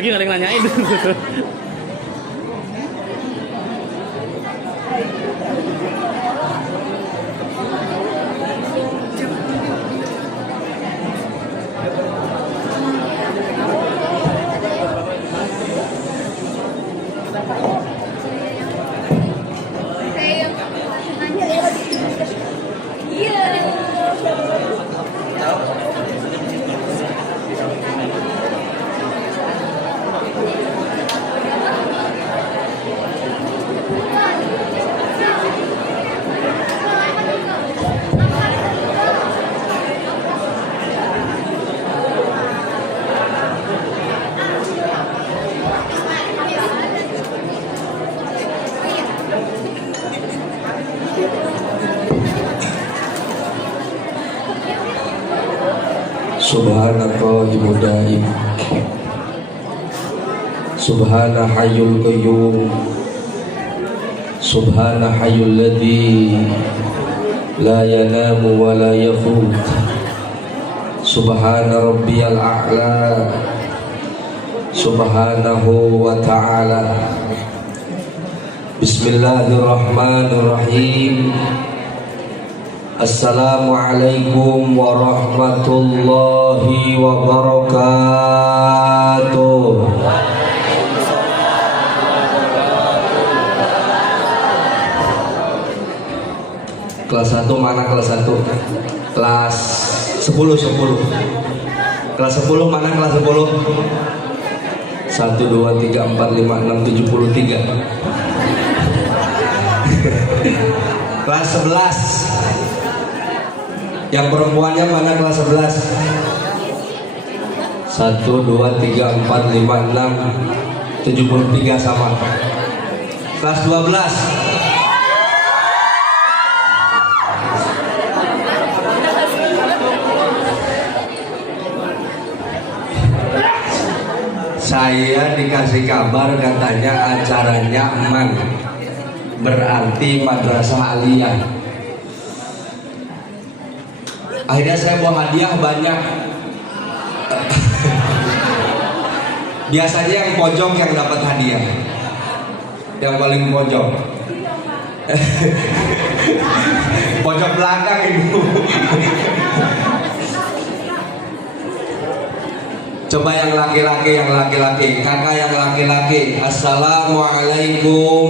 Lagi nggak ada yang nanyain. Subhanallah daim, Subhana hayyul qayyum, Subhana hayyul ladzi la yanamu wa la yafut, Subhana rabbiyal a'la, Subhanahu wa ta'ala. Bismillahirrahmanirrahim. Assalamualaikum warahmatullahi wabarakatuh. Kelas 1 mana kelas 1? Kelas 10. Kelas 10 mana kelas 10? 1, 2, 3, 4, 5, 6, 73. Kelas 11. Yang perempuannya mana kelas 11? 1, 2, 3, 4, 5, 6, 73 sama. Kelas 12. Saya dikasih kabar katanya acaranya aman, berarti madrasah aliyah. Akhirnya saya bawa hadiah banyak. Biasanya yang pojok yang dapat hadiah, yang paling pojok. Pojok belakang itu. Coba yang laki-laki, kakak yang laki-laki. Assalamualaikum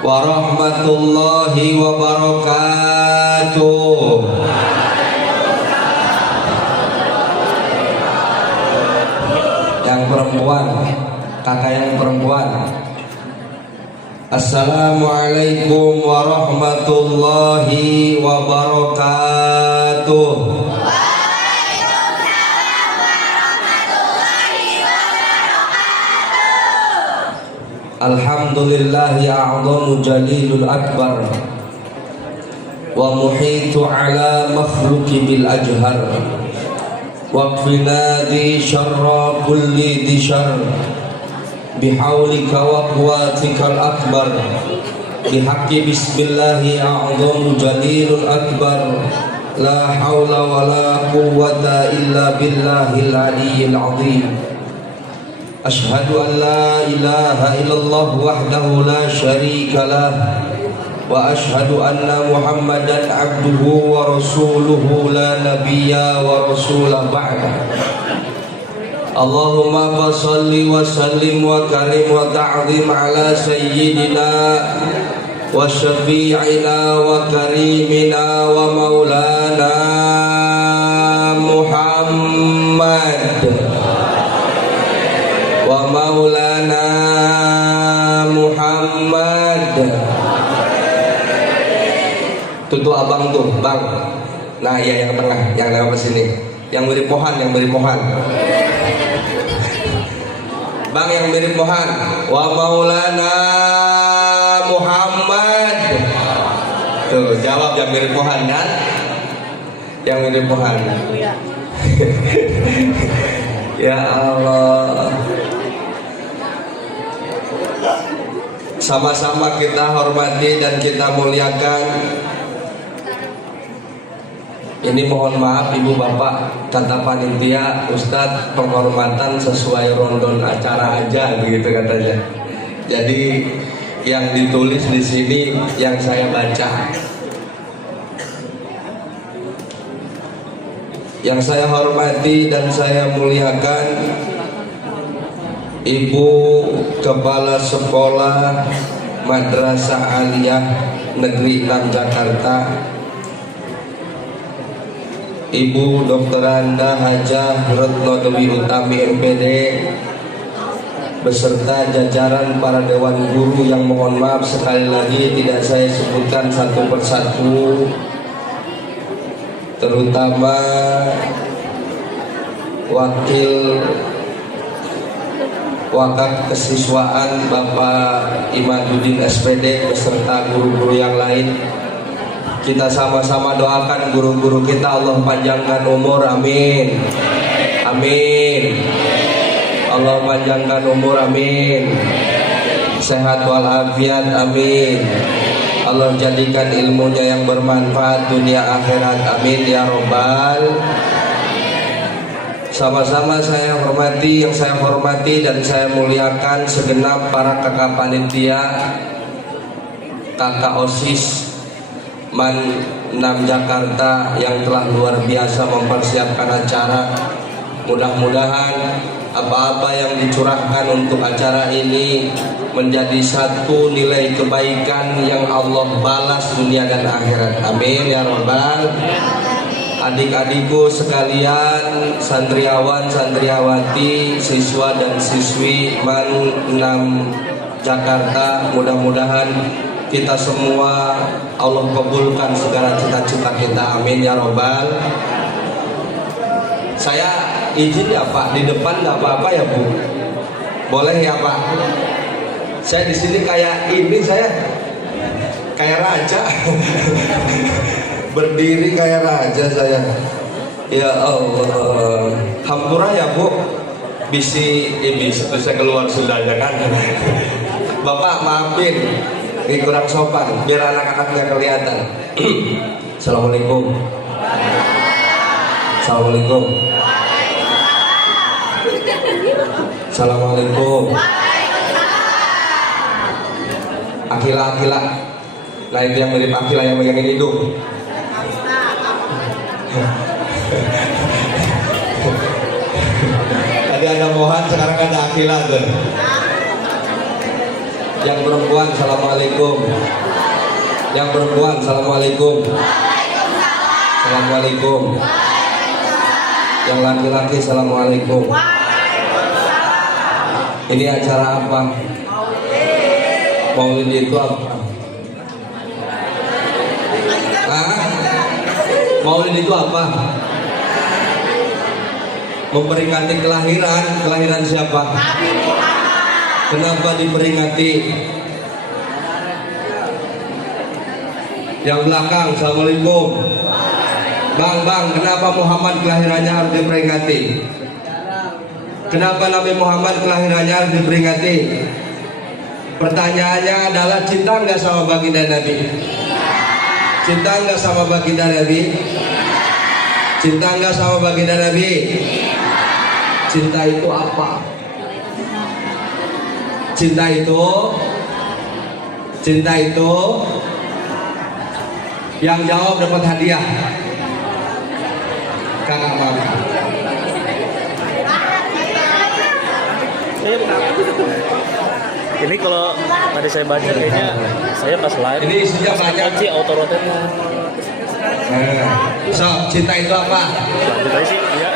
warahmatullahi wabarakatuh. Yang perempuan, kakak yang perempuan. Assalamualaikum warahmatullahi wabarakatuh. Waalaikumsalam warahmatullahi wabarakatuh. Alhamdulillahi a'zamu jalilul akbar wa muhitu ala makhluki bil ajhar. Waqfina di syarra kulli di syarr bihaulika wa quwatikal akbar bihaqqi bismillahi a'zamu jalilul akbar la hawla wa la quwwata illa billahil aliyyil azim. Ashhadu an la ilaha illallah wahdahu la syarika lah wa ashhadu anna Muhammadan abduhu wa rasuluhu la nabiyya wa rasulah ba'da. Allahumma salli wa sallim wa karim wa ta'zim ala sayyidina wa syafi'ina wa karimina wa maulana Muhammad wa maulana Muhammad. Tutu abang tuh, bang. Nah, ya yang tengah, yang lewat sini. Yang mirip pohon, Bang yang mirip pohon. Wa maulana Muhammad. Tuh, jawab yang mirip pohon kan? Yang mirip pohon. Ya Allah. Sama-sama kita hormati dan kita muliakan Ini mohon maaf ibu bapak, kata panitia Ustadz penghormatan sesuai rondon acara aja begitu katanya. Jadi yang ditulis di sini yang saya baca. Yang saya hormati dan saya muliakan Ibu Kepala Sekolah Madrasah Aliyah Negeri 6 Jakarta, Ibu Dr. Anda Hajah Retno Dewi Utami MPD, beserta jajaran para dewan guru yang mohon maaf sekali lagi tidak saya sebutkan satu persatu, terutama wakil wakaf kesiswaan Bapak Imaduddin SPD beserta guru-guru yang lain. Kita sama-sama doakan guru-guru kita Allah panjangkan umur, amin. Amin. Allah panjangkan umur, amin. Sehat walafiat, amin. Allah jadikan ilmunya yang bermanfaat dunia akhirat, amin ya robbal. Sama-sama saya hormati, yang saya hormati dan saya muliakan segenap para kakak panitia, kakak OSIS Man 6 Jakarta yang telah luar biasa mempersiapkan acara. Mudah-mudahan apa-apa yang dicurahkan untuk acara ini menjadi satu nilai kebaikan yang Allah balas dunia dan akhirat, amin ya robbal. Adik-adikku sekalian, santriawan, santriawati, siswa dan siswi Man 6 Jakarta, mudah-mudahan kita semua Allah kabulkan segala cita-cita kita, amin ya robbal. Saya izin ya Pak, di depan nggak apa-apa ya Bu? Boleh ya Pak? Saya di sini kayak ini, saya kayak raja. Berdiri kayak raja saya. Ya Allah. Hampura ya Bu. Bisi ini saya keluar sudah ya kan. Bapak maafin, ini kurang sopan biar anak-anaknya kelihatan. Assalamualaikum. Assalamualaikum. Assalamualaikum. Akila. Nah itu yang mirip Akila yang megangin hidung. Tadi ada Mohan, sekarang ada Akila tuh. Yang perempuan, assalamualaikum. Yang perempuan, assalamualaikum. Assalamualaikum. Yang laki-laki, assalamualaikum. Ini acara apa? Maulid itu apa? Maulid itu apa? Memperingati kelahiran siapa? Kenapa diperingati? Yang belakang, assalamualaikum. Bang, kenapa Muhammad kelahirannya harus diperingati? Kenapa Nabi Muhammad kelahirannya harus diperingati? Pertanyaannya adalah cinta nggak sama baginda Nabi? Cinta nggak sama baginda Nabi? Cinta nggak sama baginda Nabi? Cinta itu apa? Cinta itu yang jawab dapat hadiah. Kakak mama. Ini kalau tadi saya baca kayaknya saya pas live ini isinya banyak sih auto rotate. So, cinta itu apa? Kita sih ya.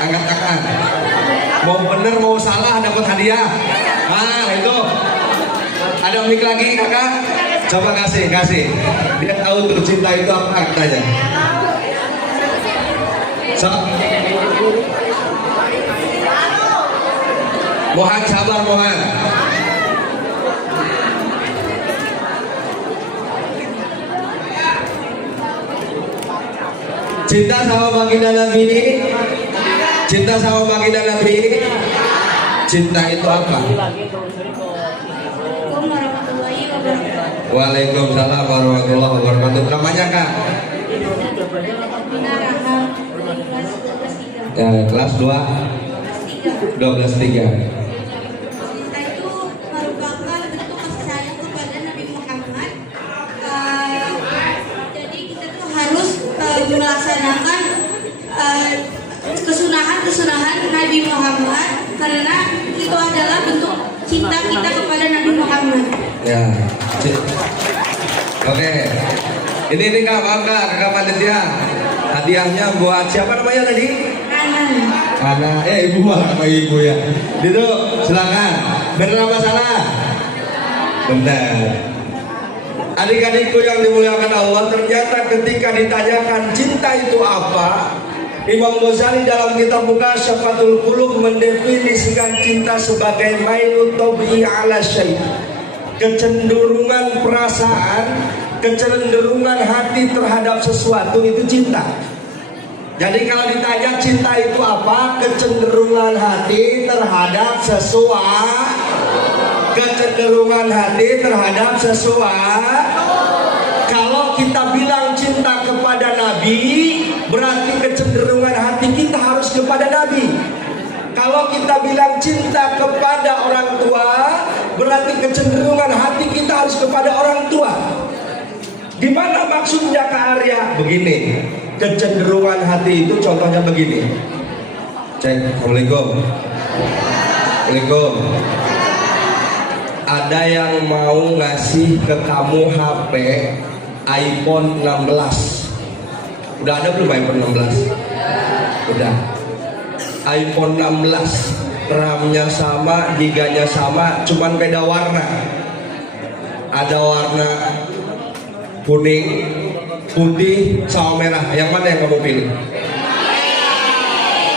Angkat tangan. Mau bener mau salah dapat hadiah. Ah itu. Ada mic lagi kakak? Coba kasih. Dia tahu tuh cinta itu apa katanya. So. Mohan sabar Mohan. Cinta sama baginda Nabi ini? Cinta sama baginda Nabi ini? Cinta itu apa? Waalaikumsalam warahmatullahi wabarakatuh. Waalaikumsalam warahmatullahi wabarakatuh. Namanya Kak? Ya, kelas 2 12 3. Cinta itu merupakan bentuk kasih sayang kepada Nabi Muhammad. Jadi kita tuh harus melaksanakan kesunahan Nabi Muhammad karena itu adalah bentuk cinta kita kepada Nabi Muhammad. Ya. Oke. Ini Kak, maaf Kak, Kakak panitia. Hadiahnya buat siapa namanya tadi? Kanan. Ibu sama ibu ya. Duduk, silakan. Benar apa salah? Benar. Adik-adikku yang dimuliakan Allah, ternyata ketika ditanyakan cinta itu apa, Imam Ghazali dalam kitab Mukashafatul Qulub mendefinisikan cinta sebagai mailu tabi'i ala syai', kecenderungan perasaan, kecenderungan hati terhadap sesuatu itu cinta. Jadi kalau ditanya cinta itu apa, kecenderungan hati terhadap sesuatu, kecenderungan hati terhadap sesuatu. Kalau kita bilang cinta kepada Nabi, berarti kecenderungan hati kita harus kepada Nabi. Kalau kita bilang cinta kepada orang tua, berarti kecenderungan hati kita harus kepada orang tua. Gimana maksudnya Kak Arya? Begini, kecenderungan hati itu contohnya begini. Cek, Assalamualaikum. Assalamualaikum. Ada yang mau ngasih ke kamu HP iPhone 16. Udah ada belum iPhone 16? Udah. iPhone 16, RAM-nya sama, giganya sama, cuman beda warna. Ada warna kuning, putih, sama merah. Yang mana yang kamu pilih?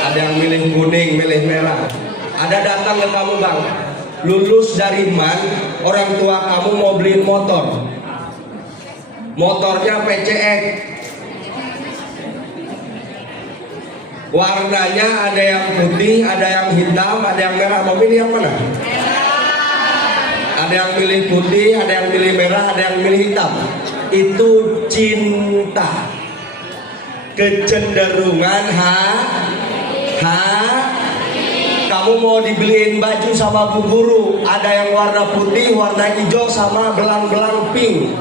Ada yang milih kuning, milih merah. Ada datang ke kamu, Bang, lulus dari MAN, orang tua kamu mau beliin motor. Motornya PCX. Warnanya ada yang putih, ada yang hitam, ada yang merah. Mau pilih yang mana? Ada yang pilih putih, ada yang pilih merah, ada yang pilih hitam. Itu cinta. Kecenderungan kamu mau dibeliin baju sama bu guru, ada yang warna putih, warna hijau sama belang-belang pink.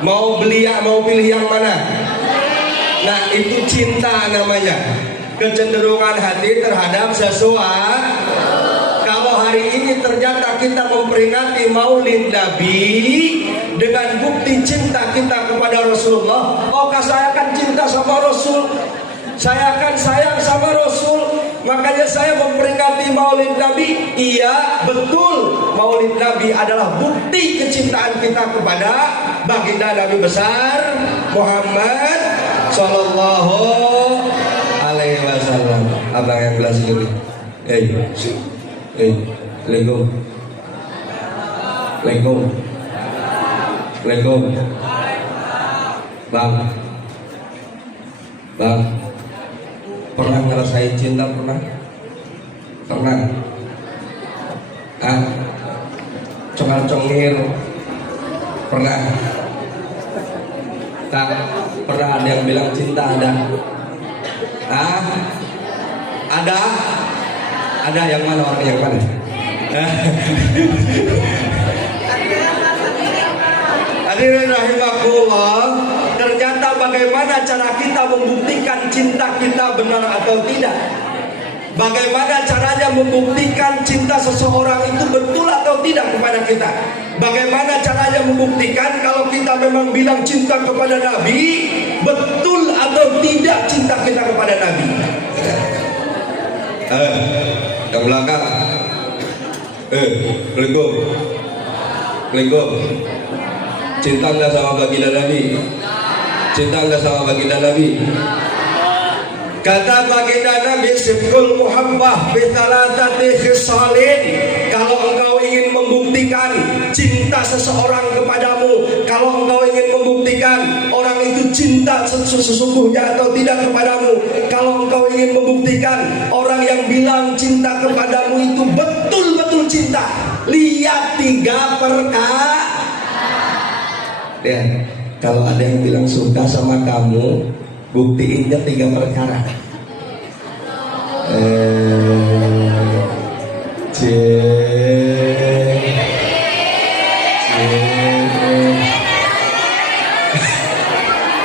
Mau pilih yang mana? Nah, itu cinta namanya. Kecenderungan hati terhadap sesuatu. Kalau hari ini ternyata kita memperingati Maulid Nabi dengan bukti cinta kita kepada Rasulullah, maka saya akan cinta sama Rasul, saya akan sayang sama Rasul. Makanya saya memperingati Maulid Nabi. Iya, betul, Maulid Nabi adalah bukti kecintaan kita kepada baginda Nabi besar Muhammad Sallallahu alaihi wasallam. Abang yang belas ini. Assalamualaikum. Assalamualaikum. Bang, pernah ngerasain cinta? Pernah? Cengar-cengir? Pernah? Tak pernah ada yang bilang cinta ada? Ada yang mana, orang yang mana? Hadirin rahimakumullah, ternyata bagaimana cara kita membuktikan cinta kita benar atau tidak? Bagaimana caranya membuktikan cinta seseorang itu betul atau tidak kepada kita? Bagaimana caranya membuktikan kalau kita memang bilang cinta kepada Nabi, betul atau tidak cinta kita kepada Nabi? Yang belakang. Assalamualaikum. Cinta nggak sama baginda Nabi? Cinta nggak sama baginda Nabi? Kata baginda Nabi, sifkul muhabbah bitalatati khisalin. Kalau engkau ingin membuktikan cinta seseorang kepadamu, kalau engkau ingin membuktikan orang itu cinta sesungguhnya atau tidak kepadamu, kalau engkau ingin membuktikan orang yang bilang cinta kepadamu itu betul-betul cinta, lihat 3 perkara. Ya, Kalau ada yang bilang suka sama kamu, buktiinnya 3 perkara.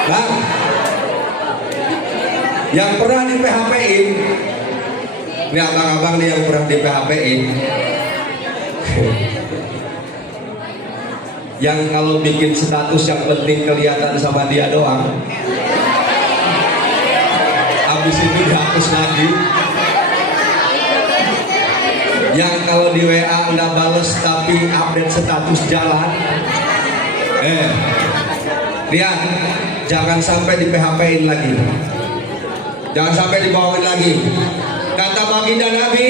Bang, yang pernah di PHP-in, ini abang-abang nih yang pernah di PHP-in, yang kalau bikin status yang penting kelihatan sama dia doang, habis itu dihapus lagi. Yang kalau di WA nggak bales tapi update status jalan. Lihat, jangan sampai di PHP-in lagi, jangan sampai dibawain lagi. Kata baginda Nabi,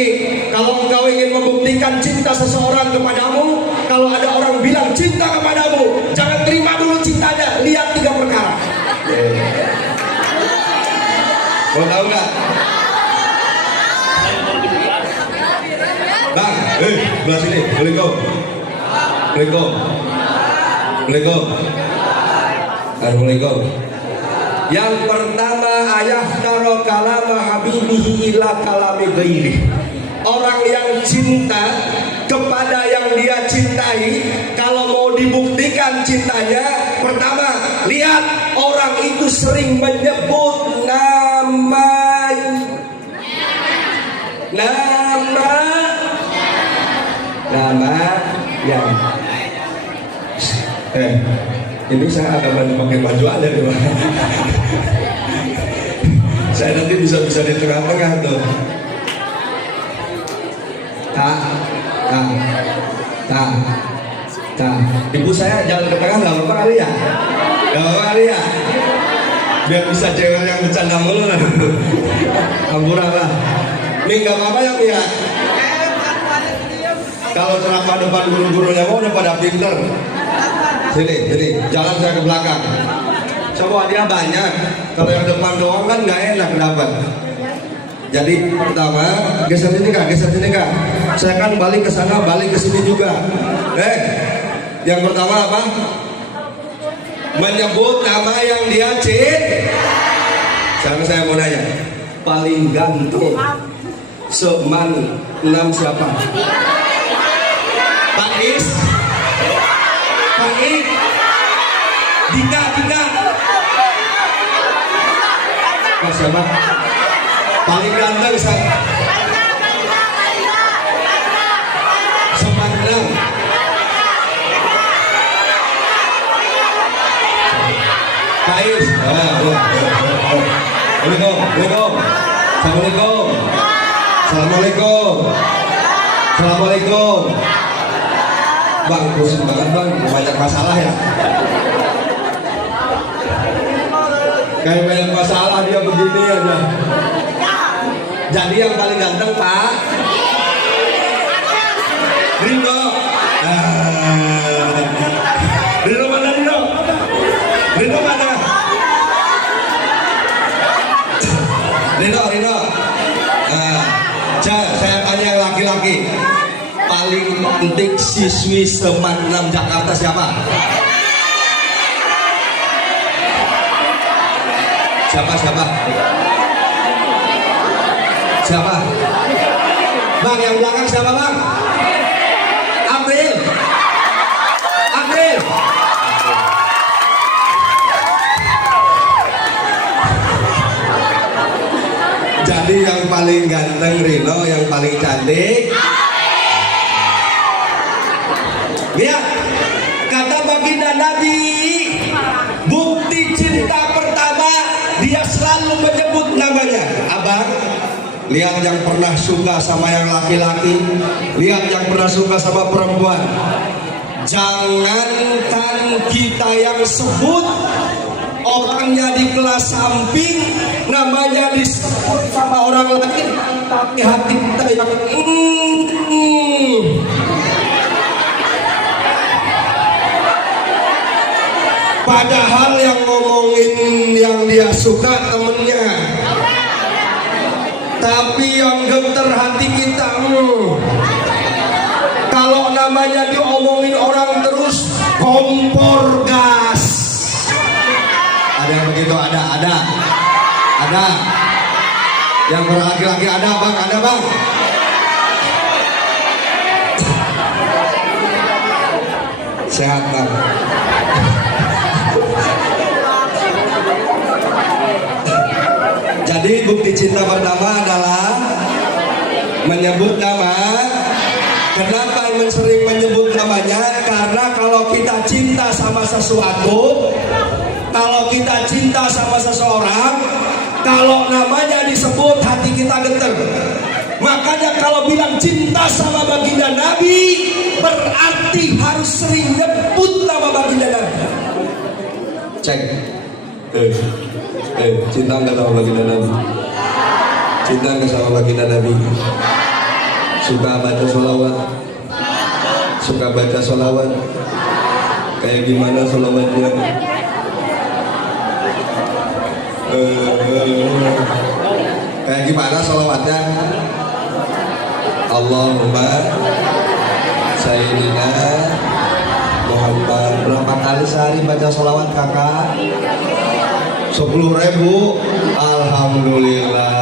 kalau engkau ingin membuktikan cinta seseorang kepadamu, kalau ada orang bilang cinta kepadamu, jangan terima dulu cintanya, lihat 3 perkara. Mau tahu nggak? Bang, belah sini. Assalamualaikum. Yang pertama, ayah taro kalama habibihi ila kalami ghairi. Orang yang cinta kepada yang dia cintai, kalau mau dibuktikan cintanya, pertama, lihat orang itu sering menyebut nama yang ini saya akan pakai baju ada di mana. Saya nanti bisa di tengah-tengah tuh. Ibu saya jalan ke tengah nggak apa-apa kali ya? Nggak apa-apa kali ya? Biar bisa cewek yang bercanda mulu lah. Hampura lah. Ini nggak apa-apa ya Bu ya? Kalau ceramah depan guru-gurunya mau udah pada pinter. Sini, jalan saya ke belakang. Coba dia banyak. Kalau yang depan doang kan nggak enak dapat. Jadi pertama geser sini kak. Saya kan balik ke sana, balik ke sini juga. Yang pertama apa? Menyebut nama yang dia cinta. Sekarang saya mau nanya, paling ganteng seman 6 siapa? Pak Is, Dika. Mas siapa? Paling ganteng saya. Seman 6. Pak Is. Assalamualaikum. Bang, pusing banget bang, banyak masalah ya. Kayak banyak masalah dia begini aja. Jadi yang paling ganteng Pak Rino. Rino mana? Rino. Saya tanya yang laki-laki. Paling penting siswi Seman 6 Jakarta siapa? Siapa? Bang, yang belakang siapa bang? April. Jadi yang paling ganteng Rino, yang paling cantik. Lihat, kata baginda Nabi, bukti cinta pertama dia selalu menyebut namanya. Abang, lihat yang pernah suka sama yang laki-laki, lihat yang pernah suka sama perempuan. Jangankan kita yang sebut, orangnya di kelas samping namanya disebut sama orang lain, tapi hati kita yang padahal yang ngomongin yang dia suka temennya, tapi yang gemeter hati kita kalau namanya diomongin orang terus kompor gas. ada. Ada. Yang berlaki-laki ada bang, ada bang. Sehat bang. Jadi bukti cinta pertama adalah menyebut nama. Kenapa sering menyebut namanya? Karena kalau kita cinta sama sesuatu, kalau kita cinta sama seseorang, kalau namanya disebut hati kita getar. Makanya kalau bilang cinta sama baginda Nabi, berarti harus sering nyebut nama baginda Nabi. Cek. Cinta nggak sama baginda Nabi? Cinta nggak sama baginda Nabi? Suka baca sholawat? Suka baca sholawat? Kayak gimana sholawatnya? Kayak gimana sholawatnya? Allahumma Sayyidina Muhammad. Berapa kali sehari baca sholawat kakak? 10.000. Alhamdulillah.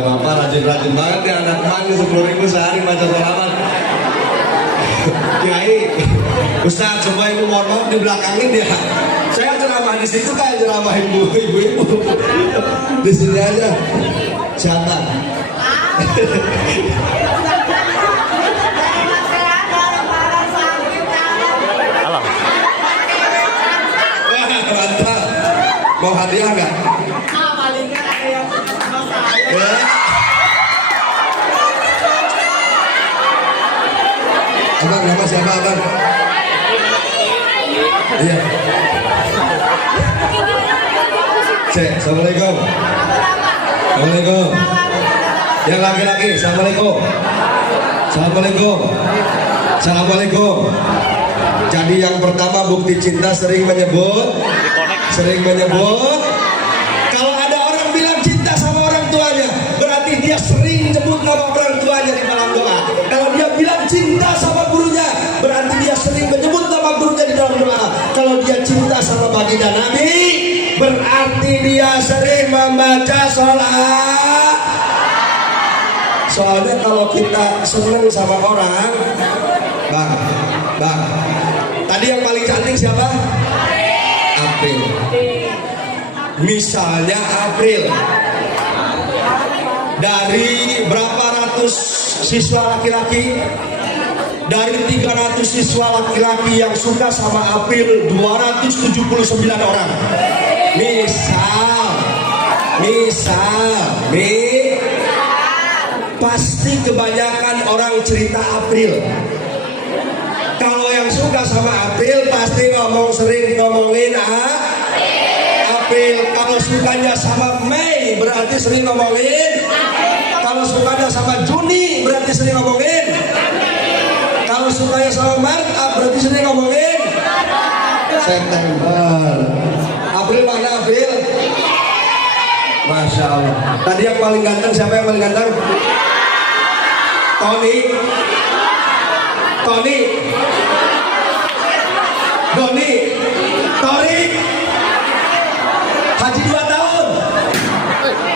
Bapak rajin-rajin banget ya anak mandi 10.000 sehari baca sholawat. Kiai, Ustaz, coba ibu mohon maaf di belakangin ya. Saya ceramah di situ kayak ceramah ibu-ibu. Di sini aja. Siapa? Alam. Mantap. Mau hadiah nggak? Palingnya ada yang sama saya. Abang, nama siapa abang? Iya. Cek, assalamualaikum. Assalamualaikum. Yang laki-laki, assalamualaikum. Assalamualaikum. Assalamualaikum. Jadi yang pertama bukti cinta sering menyebut. Kalau ada orang bilang cinta sama orang tuanya, berarti dia sering nyebut nama orang tuanya di dalam doa. Kalau dia bilang cinta sama gurunya, berarti dia sering menyebut nama gurunya di dalam doa. Kalau dia cinta sama baginda Nabi, berarti dia sering membaca sholat. Soalnya kalau kita seneng sama orang, bang, tadi yang paling cantik siapa? April. Misalnya April, dari berapa ratus siswa laki-laki, dari 300 siswa laki-laki yang suka sama April 279 orang. Misal, pasti kebanyakan orang cerita April. Kalau yang suka sama April pasti sering ngomongin April. Kalau sukanya sama Mei berarti sering ngomongin. Kalau sukanya sama Juni berarti sering ngomongin. Kalau sukanya sama Maret berarti sering ngomongin September. April mana April? Masya Allah. Tadi yang paling ganteng siapa yang paling ganteng? Tony, Torik, Haji 2 tahun.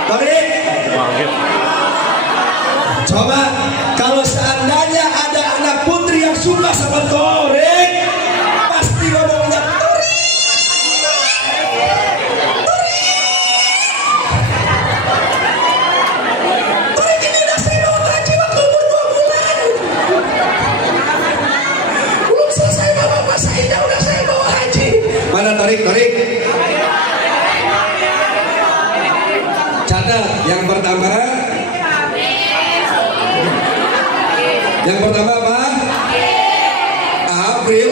Torik, coba kalau seandainya ada anak putri yang suka sama Torik, pasti ngomongnya Torik. Torik ini udah saya bawa haji waktu umur 2 bulan. Belum selesai bawa masa indah udah saya bawa haji. Mana Torik? Catat yang pertama. Yang pertama apa? April.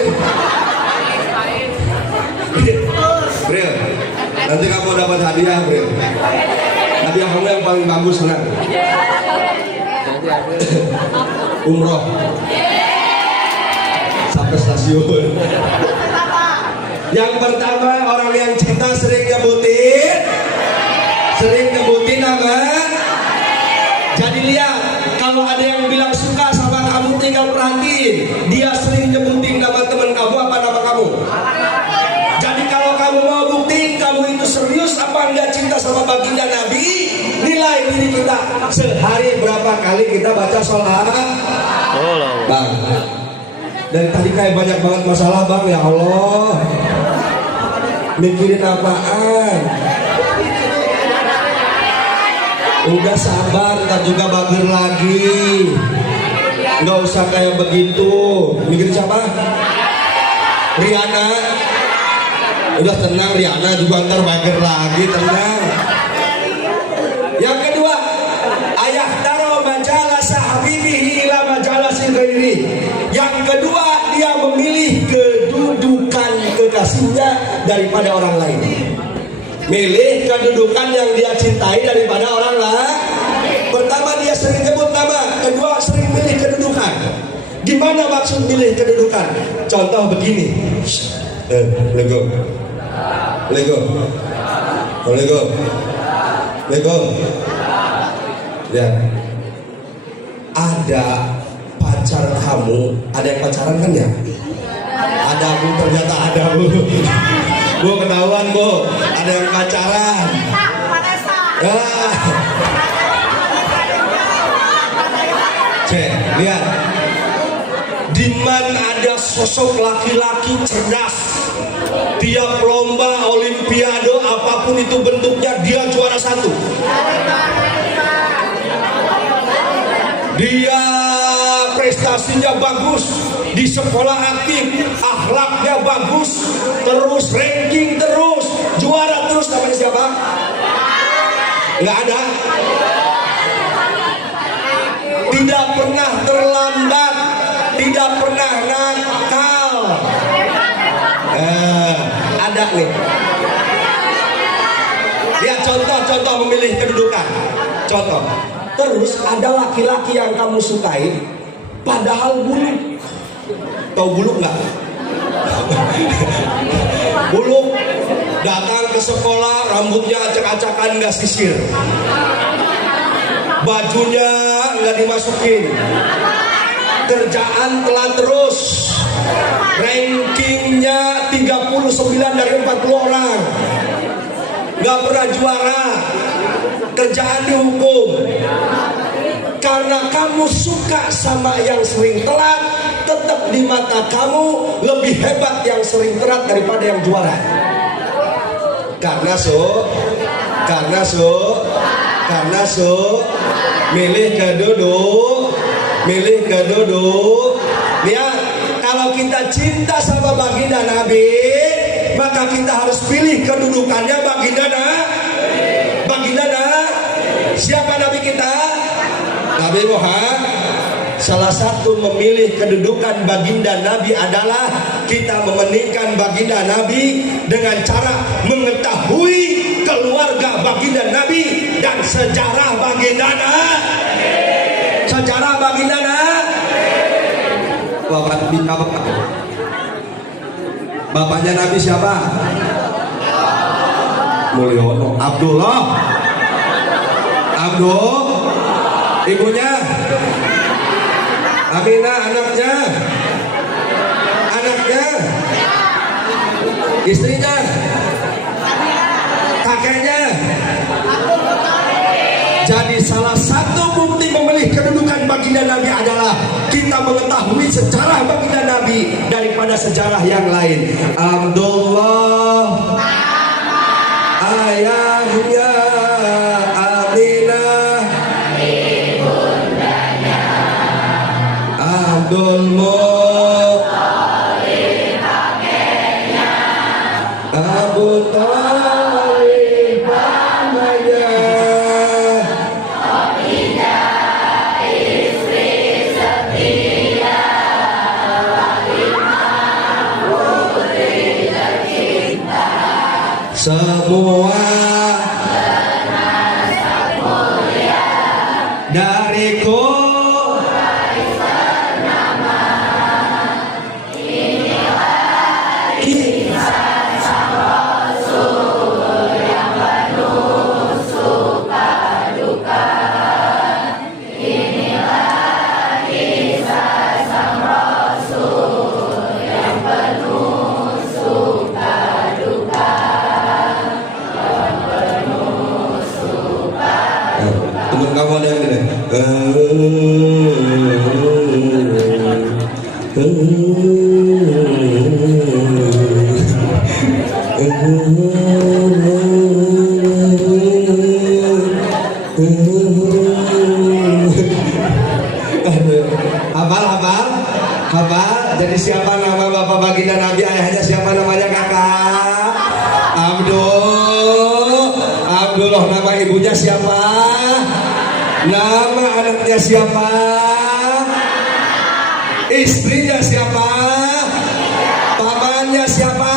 Nanti kamu dapat hadiah April. Hadiah kamu yang paling bagus senang. Umroh. Sampai stasiun. Yang pertama orang yang cinta sering nyebutin nama. Jadi lihat, kalau ada yang bilang suka sama kamu tinggal perhatiin, dia sering nyebutin nama teman kamu apa nama kamu. Jadi kalau kamu mau buktiin kamu itu serius apa enggak cinta baginda Nabi, nilai diri kita. Sehari berapa kali kita baca sholat? Bang, dari tadi kayak banyak banget masalah bang, ya Allah. Mikirin apaan? Udah sabar, ntar juga bagir lagi. Nggak usah kayak begitu. Mikirin siapa? Riana. Udah tenang, Riana juga ntar bagir lagi, tenang. Yang kedua, ayah taro majalasa habibihi ila majalasi ghairi. Yang kedua, dia memilih kedudukan kekasihnya daripada orang lain. Milih kedudukan yang dia cintai daripada orang lain. Pertama dia sering nyebut nama, kedua sering milih kedudukan. Gimana maksud milih kedudukan? Contoh begini. Lego. Ya. Ada pacar kamu, ada yang pacaran kan ya? Ada bu, ternyata ada bu. Bu ketahuan bu, ada yang pacaran. Cek, lihat. Di mana ada sosok laki-laki cerdas, tiap lomba olimpiade apapun itu bentuknya dia juara satu. Dia prestasinya bagus, di sekolah aktif, akhlaknya bagus, terus ranking terus, juara terus. Namanya siapa? Nggak ada. Tidak pernah terlambat, tidak pernah nakal. Ada nih. Lihat contoh memilih kedudukan. Contoh. Terus ada laki-laki yang kamu sukai, padahal buluk. Tahu buluk nggak? Buluk. Datang ke sekolah, rambutnya acak-acakan, nggak sisir. Bajunya nggak dimasukin. Kerjaan telat terus. Rankingnya 39 dari 40 orang. Nggak pernah juara. Kerjaan dihukum. Karena kamu suka sama yang sering telat, tetap di mata kamu lebih hebat yang sering telat daripada yang juara. Karena milih keduduk. Lihat, kalau kita cinta sama baginda Nabi, maka kita harus pilih kedudukannya baginda Nabi. Siapa Nabi kita? Nabi Muhammad. Salah satu memilih kedudukan baginda Nabi adalah kita memeningkan baginda Nabi dengan cara mengetahui keluarga baginda Nabi dan sejarah baginda Nabi. Bapaknya Nabi siapa? Mulyono. Abdullah. Ibunya Aminah. Anaknya istrinya, kakeknya. Jadi salah satu bukti memilih kedudukan baginda Nabi adalah kita mengetahui sejarah baginda Nabi daripada sejarah yang lain. Abdullah, ayahnya Aminah, Abdul Muthalib, Abu Thalib namanya, istri setia, putri tercinta, semua dariku Hafal. Jadi siapa nama bapak baginda Nabi, ayahnya siapa namanya kakak? Abdullah. Nama ibunya siapa? Nama anaknya siapa? Istrinya siapa? Pamannya siapa?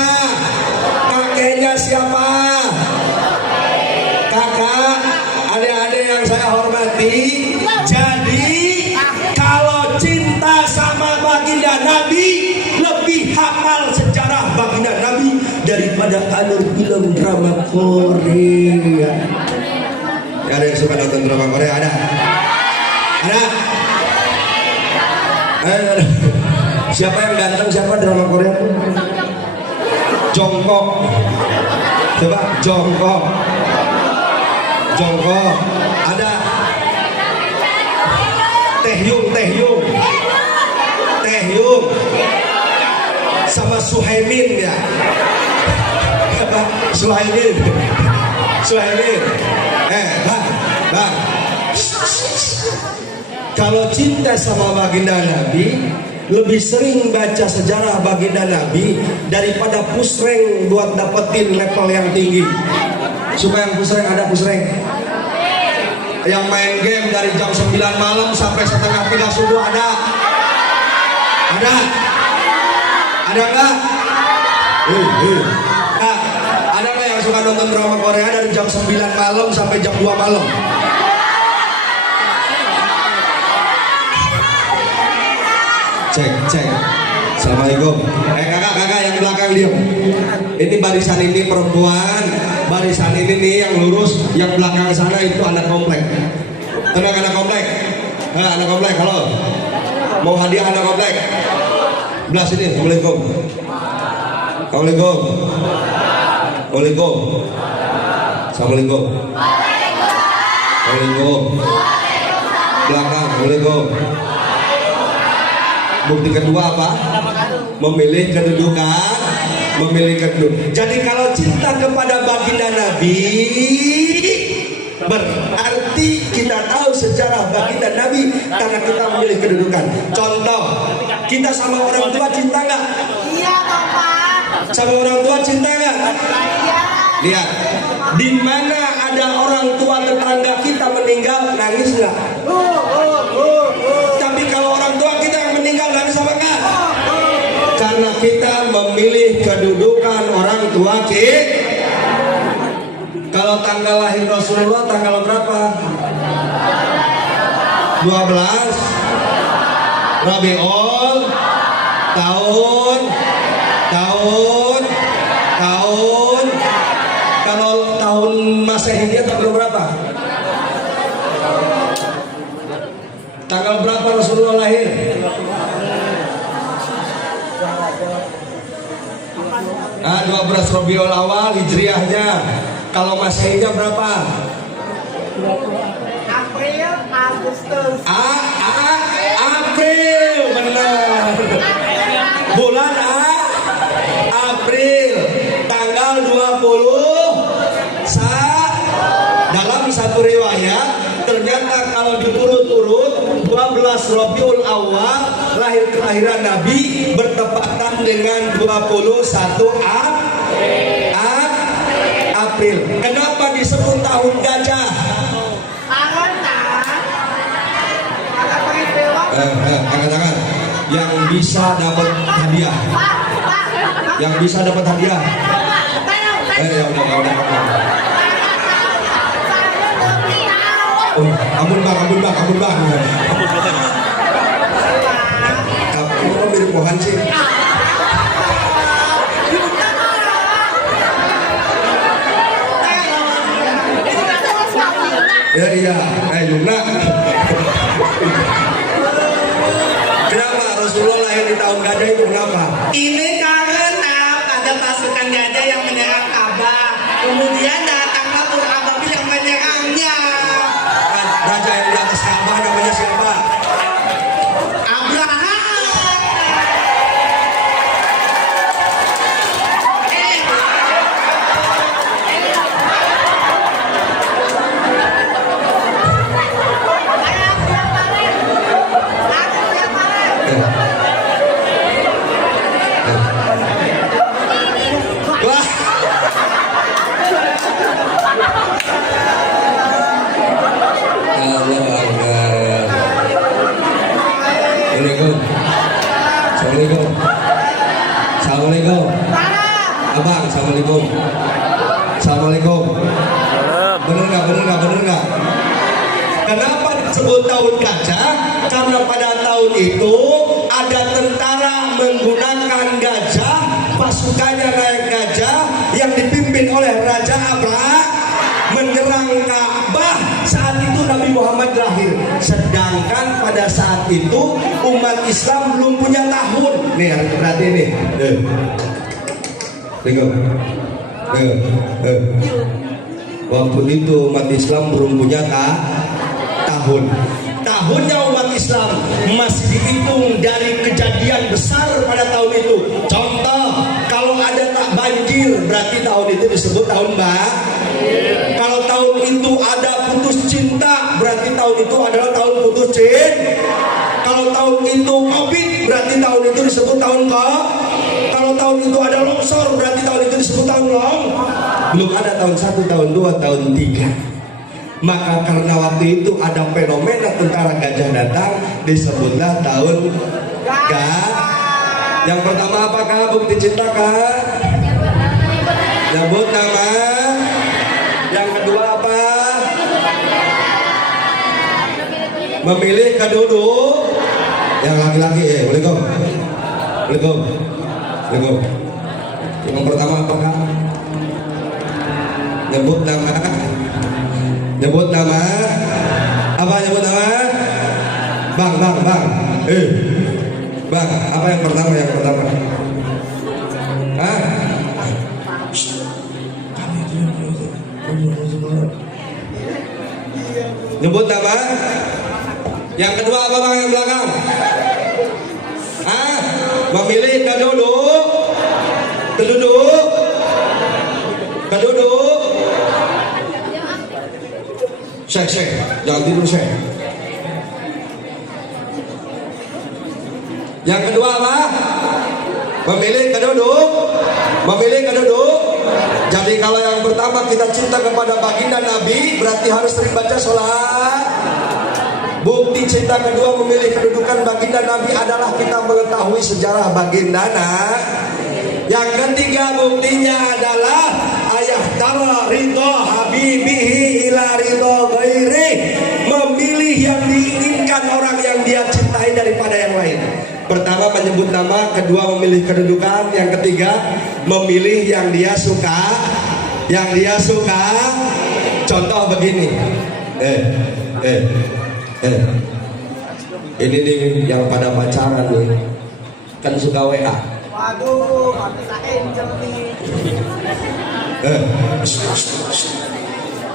Kakeknya siapa? Kakak, adik-adik yang saya hormati. Jadi kalau cinta sama baginda Nabi, lebih hafal sejarah baginda Nabi daripada alur film drama Korea. Ada yang suka nonton drama Korea? Ada? Siapa yang ganteng? Siapa drama Korea? Jongkok. Coba Jongkok. Ada Taehyung sama Suhaimin ya. Suhaimin. Bang. Kalau cinta sama baginda Nabi, lebih sering baca sejarah baginda Nabi daripada pusreng buat dapetin level yang tinggi. Supaya yang pusreng, ada pusreng yang main game dari jam 9 malam sampai setengah 3 subuh, ada nggak? Ada nggak yang suka nonton drama Korea dari jam 9 malam sampai jam 2 malam? Cek. Assalamualaikum. Kakak yang belakang diam. Ini barisan ini perempuan, barisan ini nih yang lurus, yang belakang sana itu anak komplek. Tenang anak komplek. Anak komplek, halo. Mau hadiah anak komplek? Belah sini. Assalamualaikum. Belakang. Assalamualaikum. Bukti kedua apa? Memilih kedudukan. Jadi kalau cinta kepada baginda Nabi, berarti kita tahu sejarah baginda Nabi karena kita memilih kedudukan. Contoh, kita sama orang tua cinta nggak? Iya, Bapak. Sama orang tua cinta nggak? Iya. Lihat, di mana ada orang tua tetangga kita meninggal, nangis nggak? Tapi kalau orang tua kita yang meninggal, nangis apa enggak? Karena kita memilih kedudukan orang tua kita. Kalau tanggal lahir Rasulullah tanggal berapa? 12 Rabiul tahun. Kalau tahun Masehi dia tanggal berapa? Tanggal berapa Rasulullah lahir? Nah, 12 Rabiul Awal Hijriahnya. Kalau Masehinya berapa? April, Agustus. April, benar. Bulan April, tanggal 20. Dalam satu riwayat ternyata kalau diurut-urut 12 Rabiul Awal kelahiran Nabi bertepatan dengan 21 April. Kenapa disebut tahun gajah? Angkat-angkat. Yang bisa dapat hadiah. Ya udah. Ampun bang. Kamu kok mirip Mohan sih? Iya. Yuna. Kenapa Rasulullah lahir di tahun gajah itu kenapa? Ini karena ada pasukan gajah yang menyerang Ka'bah. Kemudian datanglah Tur Ababil yang menyerangnya. Raja yang di atas Ka'bah namanya siapa? Abraham. Assalamualaikum. Assalamualaikum. Bener nggak? Kenapa disebut tahun gajah? Karena pada tahun itu ada tentara menggunakan gajah, pasukannya naik gajah yang dipimpin oleh Raja Abraha menyerang Ka'bah. Saat itu Nabi Muhammad lahir. Sedangkan pada saat itu umat Islam belum punya tahun. Nih harus perhatian nih. Tengok. Waktu itu umat Islam belum punya tahun. Tahunnya umat Islam masih dihitung dari kejadian besar pada tahun itu. Contoh, kalau ada tak banjir, berarti tahun itu disebut tahun Kalau tahun itu ada putus cinta, berarti tahun itu adalah tahun putus cinta. Kalau tahun itu Covid, berarti tahun itu disebut tahun Kalau tahun itu ada longsor, berarti tahun itu disebut tahun Belum ada tahun 1, tahun 2, tahun 3. Maka karena waktu itu ada fenomena tentara gajah datang, disebutlah tahun Yang pertama apakah bukti cinta kah? Nyebut nama. Yang kedua apa? Memilih keduduk. Yang laki-laki Waalaikum. Yang pertama apakah? Nyebut nama. Apa nyebut nama? Bang. Bang, apa yang pertama? Hah? Nyebut nama. Yang kedua apa bang yang belakang? Hah? Memilih keduduk. Sek, jangan tidur sek. Yang kedua apa? Memilih keduduk. Jadi kalau yang pertama kita cinta kepada baginda Nabi, berarti harus sering baca sholat. Bukti cinta kedua memilih kedudukan baginda Nabi adalah kita mengetahui sejarah baginda Yang ketiga buktinya adalah ayah tara ridho habibihi ila ridho ghairi, memilih yang diinginkan orang yang dia cintai daripada yang lain. Pertama menyebut nama, kedua memilih kedudukan, yang ketiga memilih yang dia suka. Contoh begini. Ini nih yang pada pacaran nih, kan suka WA. Waduh, bisa angel nih.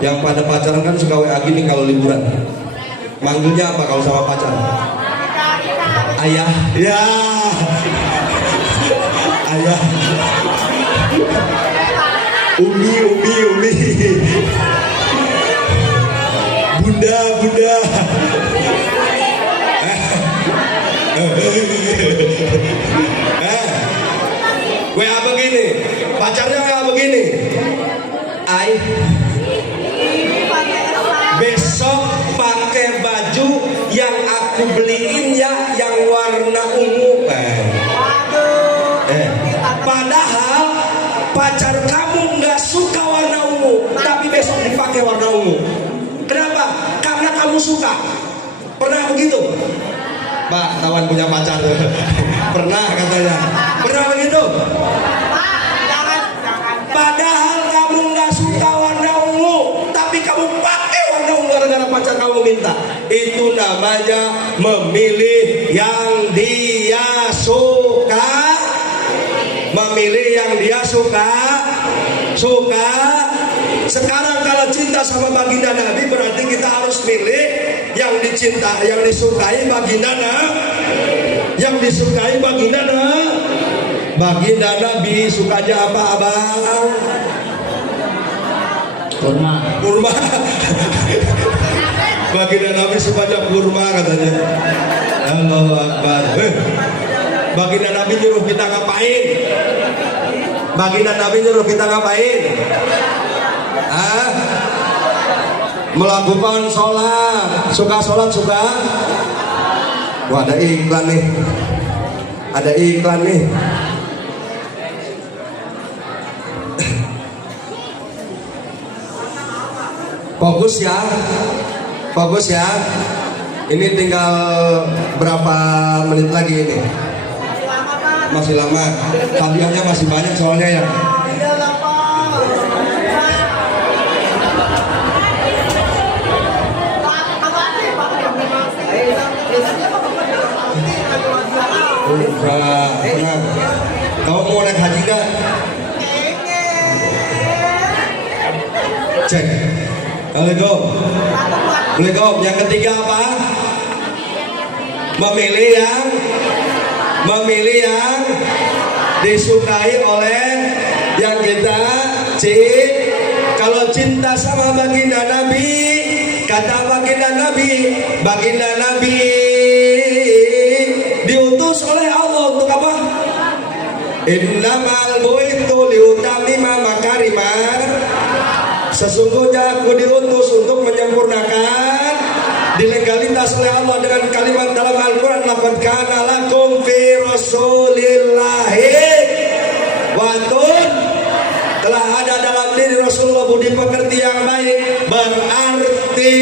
Yang pada pacaran kan suka WA gini kalau liburan. Manggilnya apa kalau sama pacar? Ayah. Ya. Ayah. Umi. Bunda. WA begini, pacarnya WA begini. Besok pakai baju yang aku beliin ya, yang warna ungu. Padahal pacar kamu nggak suka warna ungu, tapi besok dipakai warna ungu. Kenapa? Karena kamu suka. Pernah begitu? Pak, kawan punya pacar. Pernah katanya. Pernah begitu? Padahal kamu nggak suka warna ungu, tapi kamu pakai warna ungu gara-gara pacar kamu minta. Itu namanya memilih yang dia suka. Memilih yang dia suka. Sekarang kalau cinta sama baginda Nabi, berarti kita harus pilih yang dicintai, yang disukai baginda Nabi. Yang disukai baginda Nabi. Baginda Nabi sukanya apa abang? Kurma. Baginda Nabi sukanya kurma katanya. Allahu Akbar. Baginda Nabi nyuruh kita ngapain? Melakukan sholat. Suka sholat? Wah, ada iklan nih. Fokus ya, fokus ya. Ini tinggal berapa menit lagi ini? Masih lama. Hadiahnya masih banyak soalnya ya. Tenang. Kamu mau naik haji nggak? Cek. Assalamualaikum. Yang ketiga apa? Memilih yang disukai oleh yang kita cinta. Kalau cinta sama baginda Nabi, kata baginda Nabi diutus oleh Allah untuk apa? Innamal bu'itsu liutamima makarimah. Sesungguhnya aku diutus untuk menyempurnakan dilegalitas oleh Allah dengan kalimat dalam Al-Quran, laqad kana lakum fi rasulillahi watun, telah ada dalam diri Rasulullah budi pekerti yang baik. Berarti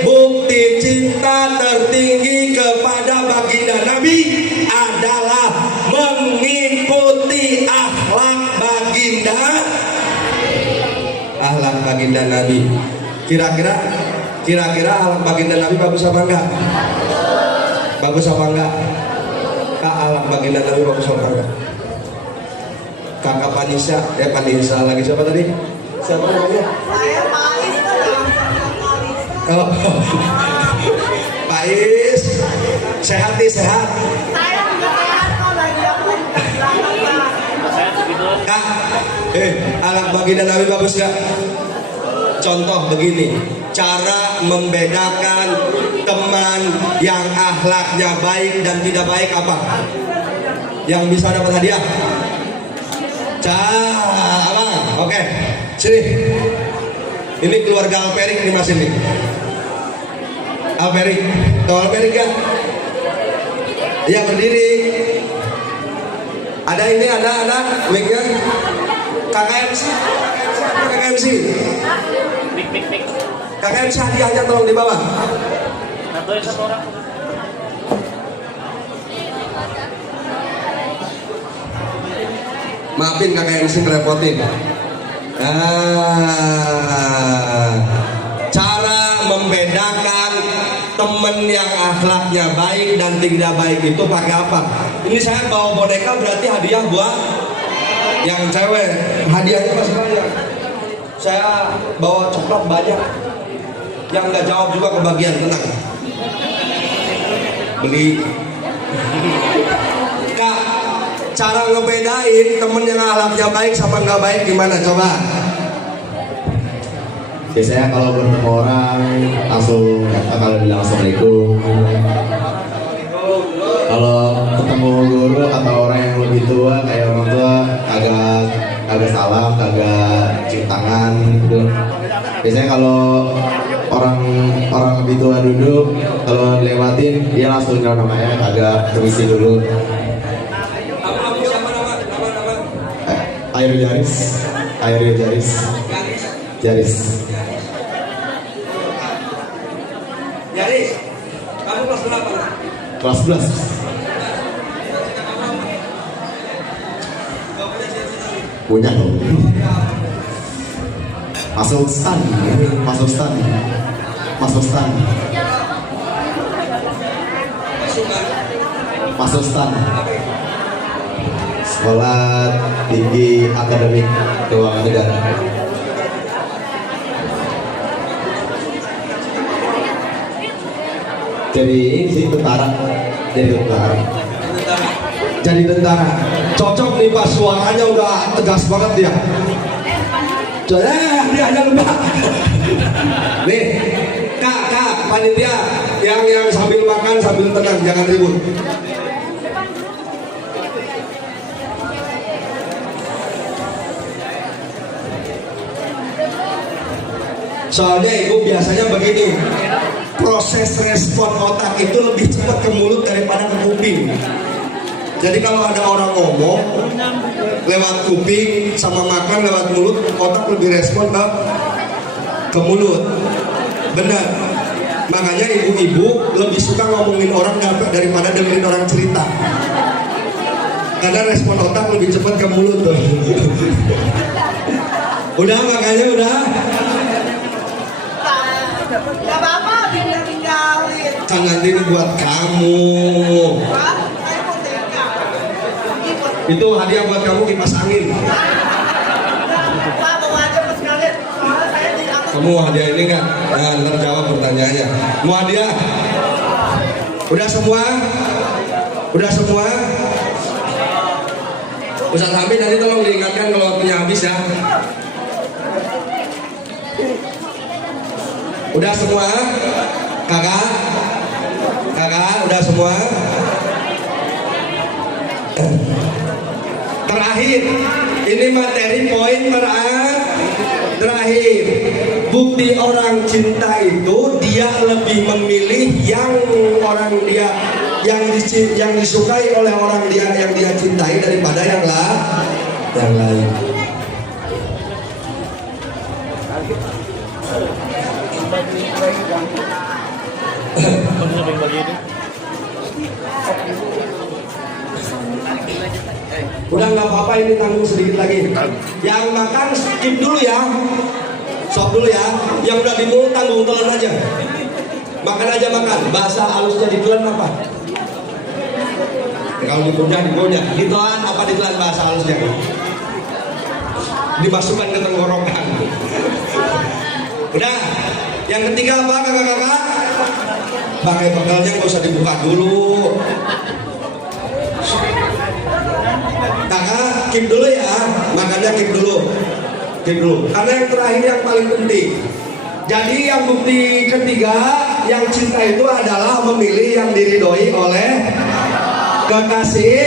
bukti cinta tertinggi kepada baginda Nabi adalah mengikuti akhlak baginda Nabi. Kira-kira akhlak baginda Nabi bagus apa enggak? Bagus apa enggak? Kak, akhlak baginda Nabi bagus apa enggak? Kakak Panisa, Panisa lagi siapa tadi? Siapa namanya? Saya Oh, Pak Is, sehat. Saya juga sehat kok, lagi aku Kak, akhlak baginda Nabi bagus gak? Contoh begini, cara membedakan teman yang akhlaknya baik dan tidak baik apa? Yang bisa dapat hadiah? Oke, sini. Ini keluarga Alperik nih Mas ini. Alperik, tahu Alperik gak? Ya berdiri. Ada ini, ada mic-nya. KKMC. KKMC hadiahnya tolong dibawa. Satu orang. Maafin KKMC ngerepotin. Cara membedakan temen yang akhlaknya baik dan tidak baik itu pakai apa? Ini saya bawa boneka berarti hadiah buat yang cewek. Hadiahnya masih banyak. Saya bawa coklat banyak. Yang nggak jawab juga kebagian, tenang. Beli. Kak, cara ngebedain temen yang akhlaknya baik sama nggak baik gimana? Coba. Biasanya kalau bertemu orang langsung kalau bilang assalamualaikum. Kalau ketemu guru atau orang yang lebih tua kayak orang tua agak salam, agak cium tangan gitu. Biasanya kalau orang lebih tua duduk, kalau dilewatin dia langsung bilang namanya, agak permisi dulu. Air Jaris. Yaris, kamu kelas berapa? Kelas 11. Punya dong. Masuk stan. Sekolah Tinggi Akademik Keuangan Negara. Jadi ini sih tentara. Jadi tentara. Cocok nih Pak, suaranya udah tegas banget dia. Dia hanya lembah. Nih, kak, panitia yang sambil makan sambil tenang, jangan ribut. Soalnya ibu biasanya begini, proses respon otak itu lebih cepat ke mulut daripada ke kuping. Jadi kalau ada orang ngomong lewat kuping sama makan lewat mulut, otak lebih respon ke mulut. Benar. Makanya ibu-ibu lebih suka ngomongin orang daripada dengerin orang cerita. Karena respon otak lebih cepat ke mulut tuh. Udah, makanya udah. Gak apa-apa, tinggalin. Kan nanti ini buat kamu. Itu hadiah buat kamu, kipas angin. Kamu mau hadiah ini nggak? Nah, ntar jawab pertanyaannya. Mau hadiah? Udah semua? Udah semua? Ustaz Hamid nanti tolong diingatkan kalau waktunya habis ya. Udah semua? Kakak? Kakak, udah semua? Terakhir, ini materi poin terakhir. Bukti orang cinta itu dia lebih memilih yang orang dia yang disukai oleh orang dia yang dia cintai daripada yang lain. Udah nggak apa-apa, ini tanggung sedikit lagi. Yang makan skip dulu ya, stop dulu ya. Yang udah di mulut tanggung telan aja. Makan aja makan. Bahasa halusnya ditelan apa? Ya, kalau dikunyah, ditelan apa ditelan bahasa halusnya? Dimasukkan ke tenggorokan. Udah. Yang ketiga apa kakak-kakak? Pakai bekalnya nggak usah dibuka dulu. Kakak, keep dulu ya, makannya keep dulu. Karena yang terakhir yang paling penting. Jadi yang bukti ketiga, yang cinta itu adalah memilih yang diridhoi oleh kekasih.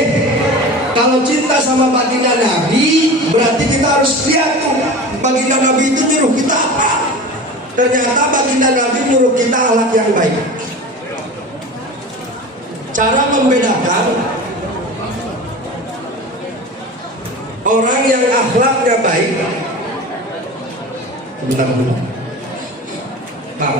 Kalau cinta sama baginda Nabi, berarti kita harus lihat tuh baginda Nabi itu nyuruh kita apa. Ternyata baginda Nabi nyuruh kita akhlak yang baik. Cara membedakan orang yang akhlaknya baik. Bentar. Bang.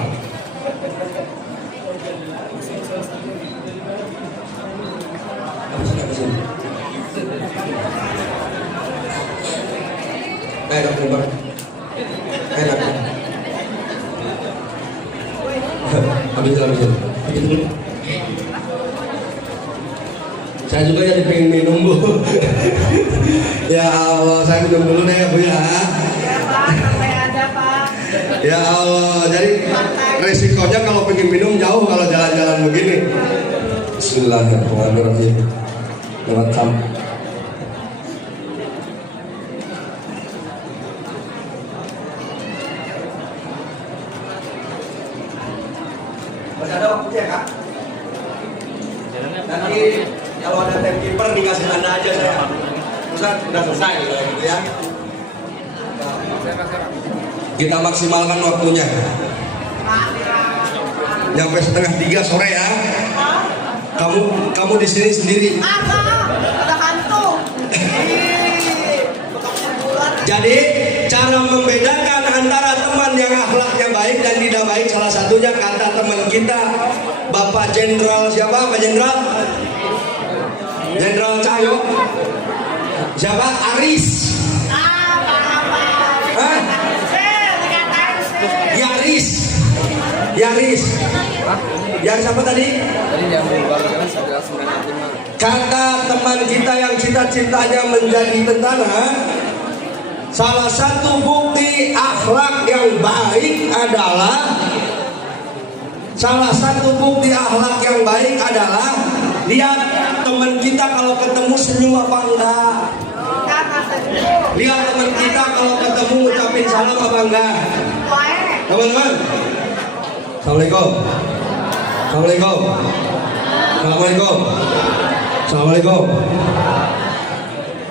Dokter. Habis. Saya juga jadi pengen minum, Bu. Ya Allah, saya minum dulu deh ya, Bu ya. Ya Pak, sampai ada Pak. Ya Allah, jadi resikonya kalau pengen minum jauh kalau jalan-jalan begini. Bismillahirrahmanirrahim. Welcome. Masih ada waktunya Kak? Nanti kalau ada timekeeper dikasih tanda aja saya. Ustaz, udah selesai gitu ya. Kita maksimalkan waktunya. Nyampe 2:30 sore ya. Kamu di sini sendiri. Udah kantuk. Jadi cara membedakan antara teman yang akhlaknya baik dan tidak baik, salah satunya kata teman kita Bapak Jenderal siapa? Pak Jenderal? Jenderal Cahyo. Siapa? Aris. Hah? Yaris. Yang siapa tadi? Kata teman kita yang cita-citanya menjadi tentara, salah satu bukti akhlak yang baik adalah lihat teman kita kalau ketemu senyum apa enggak. Lihat teman kita kalau ketemu ngucapin salam apa enggak. Teman-teman, Assalamualaikum.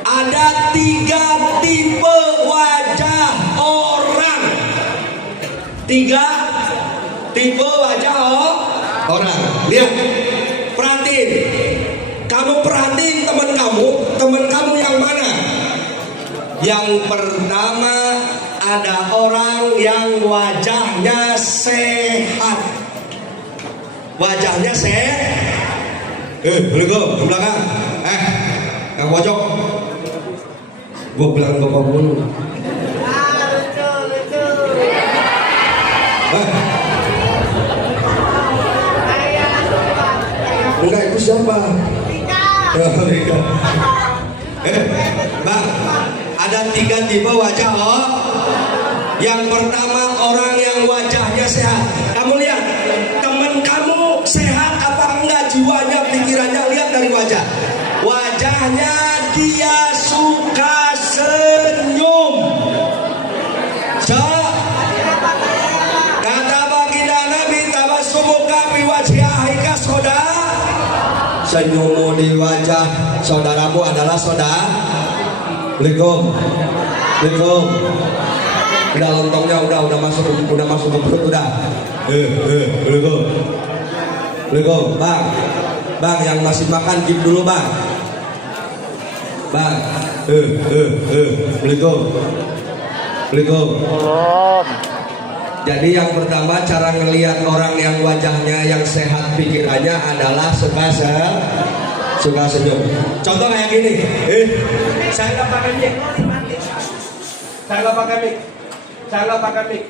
Ada 3 tipe wajah orang. 3 tipe wajah orang. Lihat, perhatiin. Kamu perhatiin teman kamu yang mana? Yang pertama ada orang yang wajahnya sehat. Wajahnya sehat. Assalamualaikum, ke belakang. Yang pojok. Gua bilang bapak dulu. Enggak, itu siapa? Bang, ada 3 tipe wajah loh. Yang pertama orang yang wajahnya sehat. Kamu lihat, teman kamu sehat apa enggak jiwanya, pikirannya, lihat dari wajah. Wajahnya dia suka senyum. Kata baginda Nabi, tabassumuka fi wajhi akhika soda. Senyummu di wajah saudaramu adalah soda. Assalamualaikum. Udah lontongnya udah masuk ke perut udah. Assalamualaikum. Bang yang masih makan keep dulu bang. Assalamualaikum. Jadi yang pertama cara ngelihat orang yang wajahnya yang sehat pikirannya adalah suka senyum. Contoh kayak gini. Saya nggak pakai mic. Saya nggak pakai mic.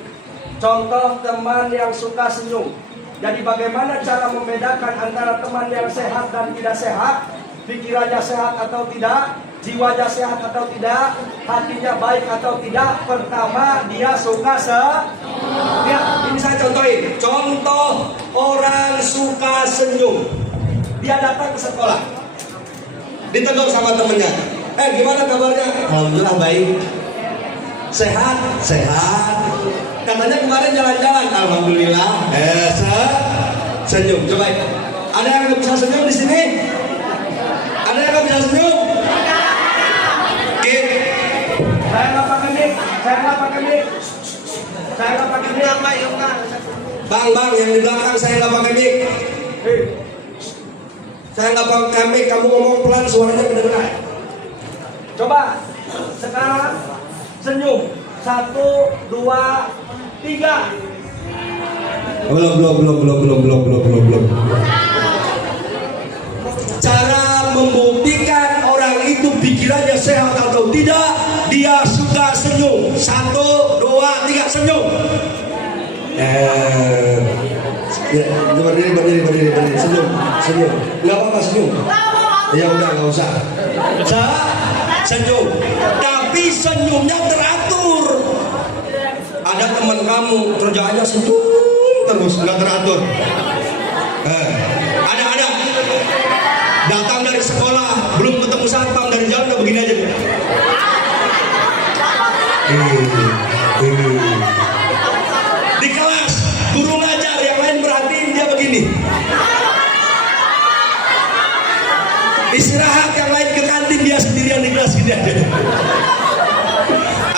Contoh teman yang suka senyum. Jadi bagaimana cara membedakan antara teman yang sehat dan tidak sehat? Pikirannya sehat atau tidak? Jiwanya sehat atau tidak? Hatinya baik atau tidak? Pertama, dia suka ya, ini saya contohin. Contoh orang suka senyum. Dia datang ke sekolah, ditegur sama temennya. Gimana kabarnya? Alhamdulillah baik. Sehat? Katanya kemarin jalan-jalan. Alhamdulillah. Senyum. Coba. Ada yang nggak bisa senyum di sini? Ada yang nggak bisa senyum? Saya nggak pakai mic. Bang, yang di belakang saya nggak pakai mic. Saya nggak pakai mic. Kamu ngomong pelan, suaranya kedengeran. Coba sekarang senyum. 1, 2, 3. Belum. Cara membuktikan orang itu pikirannya sehat atau tidak, dia suka senyum. 1, 2, 3, senyum. Berdiri, senyum. Nggak apa-apa senyum. Ya udah nggak usah. Senyum. Tapi senyumnya teratur. Ada teman kamu kerjaannya senyum terus, nggak teratur. Ada. Datang dari sekolah, belum ketemu satpam, dari jalan udah begini aja. Di kelas, guru ngajar, yang lain perhatiin dia begini. Istirahat, yang lain ke kantin, dia sendirian di kelas gini aja.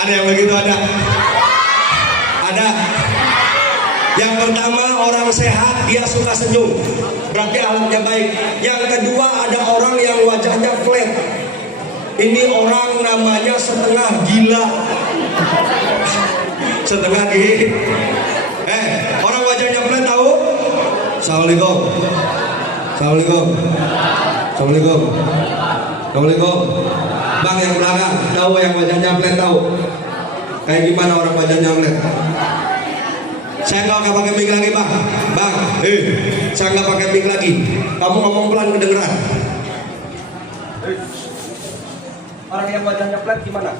Ada yang begitu, ada. Yang pertama orang sehat dia suka senyum, berarti alatnya baik. Yang kedua ada orang yang wajahnya flat. Ini orang namanya setengah gila. Orang wajahnya flat tahu? Assalamualaikum. Bang yang belakang tahu yang wajahnya flat tahu? Kayak gimana orang wajahnya flat? Saya nggak pakai mic lagi bang. Saya nggak pakai mic lagi. Kamu ngomong pelan kedengeran. Orang yang wajahnya flat gimana?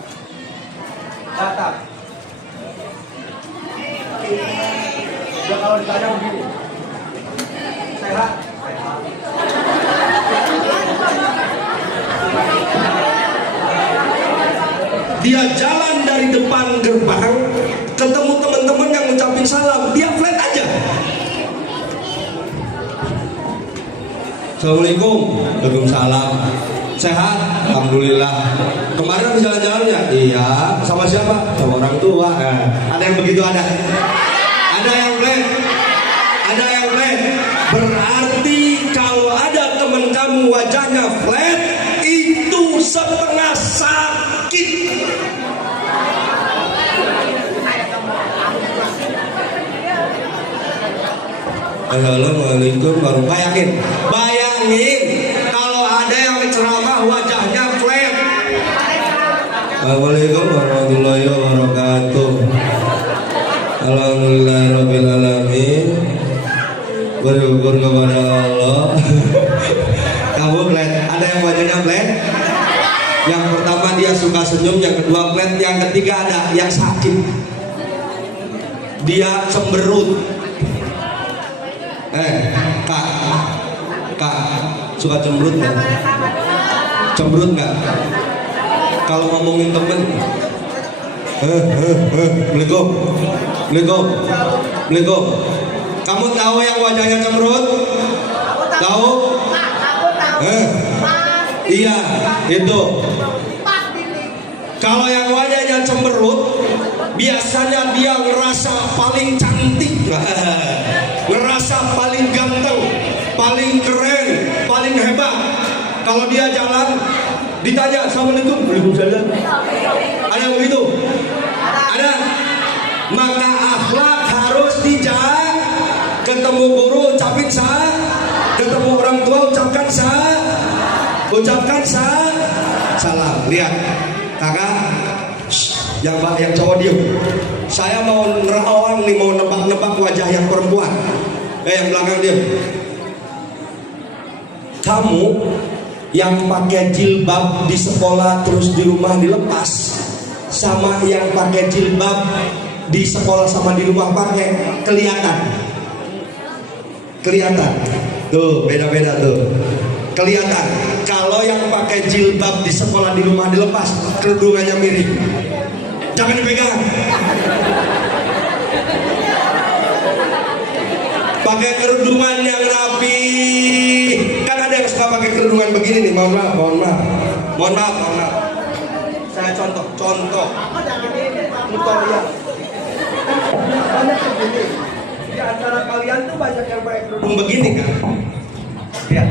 Datar. Ya kalau ditanya begini, sehat. Dia jalan dari depan gerbang, ketemu teman-teman yang ngucapin salam, dia flat aja. Assalamualaikum. Waalaikumsalam. Sehat? Alhamdulillah. Kemarin habis jalan-jalan ya? Iya. Sama siapa? Sama orang tua. Ada yang begitu ada? Ada yang flat? Ada yang flat? Berarti kalau ada teman kamu wajahnya flat, itu setengah sakit. Assalamualaikum warahmatullahi wabarakatuh. Bayangin kalau ada yang ceramah wajahnya flat. Assalamualaikum warahmatullahi wabarakatuh. Alhamdulillahirabbil alamin. Bersyukur kepada Allah. Kamu flat, ada yang wajahnya flat? Yang pertama dia suka senyum, yang kedua flat, yang ketiga ada yang sakit. Dia cemberut. Kak, suka cemberut nggak? Cemberut nggak? Kalau ngomongin temen, Assalamualaikum. Kamu tahu yang wajahnya cemberut? Tahu? Iya, itu. Kalau yang wajahnya cemberut, biasanya dia ngerasa paling cantik, ngerasa paling ganteng, paling keren, paling hebat. Kalau dia jalan, ditanya Assalamualaikum, Waalaikumsalam. Ada yang begitu? Ada. Maka akhlak harus dijaga. Ketemu guru ucapin sah, ketemu orang tua ucapkan sah, salam. Lihat, kakak, yang cowok diem. Saya mau nerawang nih, mau nebak-nebak wajah yang perempuan. Yang belakang diem. Kamu yang pakai jilbab di sekolah terus di rumah dilepas, sama yang pakai jilbab di sekolah sama di rumah pakai, kelihatan tuh, beda-beda tuh, kelihatan. Kalau yang pakai jilbab di sekolah di rumah dilepas, kerudungannya mirip, jangan dipegang. Pakai kerudungan yang rapi. Kan ada yang suka pakai kerudungan begini nih. Mohon maaf. Saya contoh. Tutorial. Banyak begini. Di antara kalian tuh banyak yang pakai kerudung begini kan? Ya.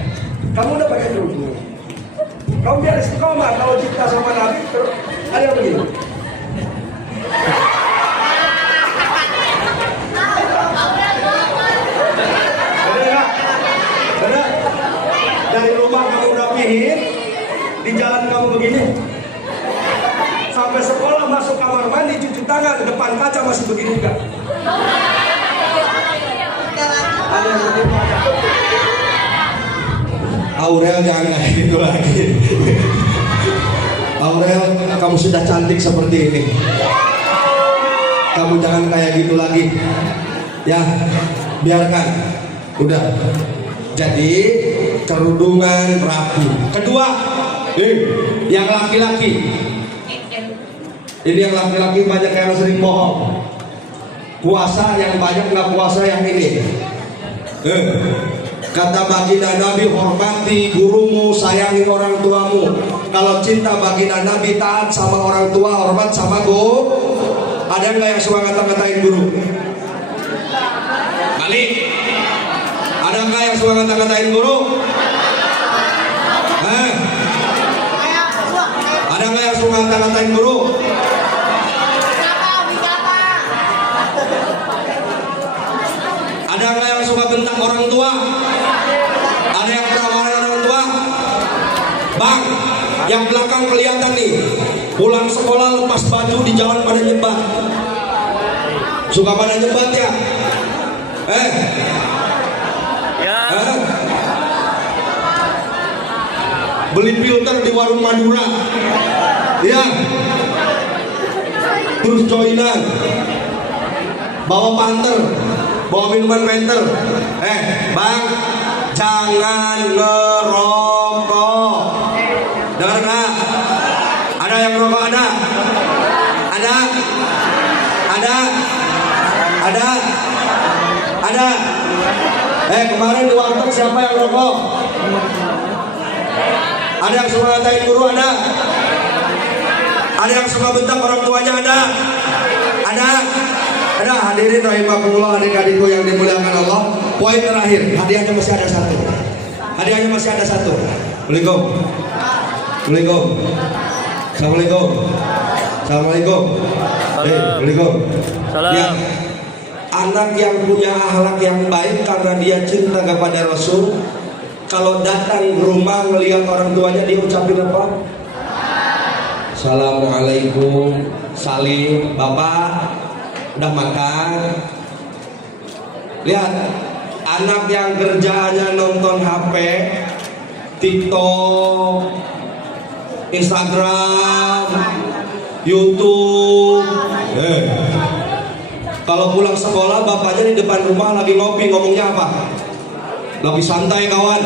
Kamu udah pakai kerudung. Kamu biar istiqomah kalau cinta sama Nabi. Ada yang begini. Benar. Dari rumah kamu rapihin, di jalan kamu begini. Sampai sekolah masuk kamar mandi, cuci tangan, ke depan kaca masih begini juga. Ada yang begini. Aurel jangan kayak gitu lagi. Aurel, kamu sudah cantik seperti ini. Kamu jangan kayak gitu lagi. Ya, biarkan. Udah. Jadi kerudungan rapi. Kedua, yang laki-laki. Ini yang laki-laki banyak yang sering bohong. Puasa yang banyak nggak puasa yang ini. Kata baginda Nabi, hormati gurumu, sayangi orang tuamu. Kalau cinta baginda Nabi, taat sama orang tua, hormat sama guru. Ada nggak yang suka ngata-ngatain guru? Balik. Ada nggak yang suka ngata-ngatain guru? Ada nggak yang suka ngata-ngatain guru? Ada nggak yang suka bentak orang tua? Ada yang pernah marah orang tua? Bang, yang belakang kelihatan nih. Pulang sekolah lepas baju di jalan pada nyebat. Suka pada nyebat ya? Beli filter di warung Madura, ya. Terus joinan, bawa panter, bawa minuman penter. Bang, jangan ngerokok. Dengar nggak? Ada yang ngerokok? Ada. Kemarin di warteg siapa yang ngerokok? Ada yang suka ngatain guru? Ada yang suka bentak orang tuanya? Ada. Hadirin rahimakumullah, adik-adikku yang dimuliakan Allah. Poin terakhir, hadiahnya masih ada satu. Assalamualaikum. Salam. Ya. Anak yang punya akhlak yang baik karena dia cinta kepada Rasul, kalau datang ke rumah melihat orang tuanya dia ucapin apa? Assalamualaikum, salim, bapak udah makan. Lihat, anak yang kerjaannya nonton HP, TikTok, Instagram, YouTube. Kalau pulang sekolah bapaknya di depan rumah lagi ngopi, ngomongnya apa? Lagi santai kawan.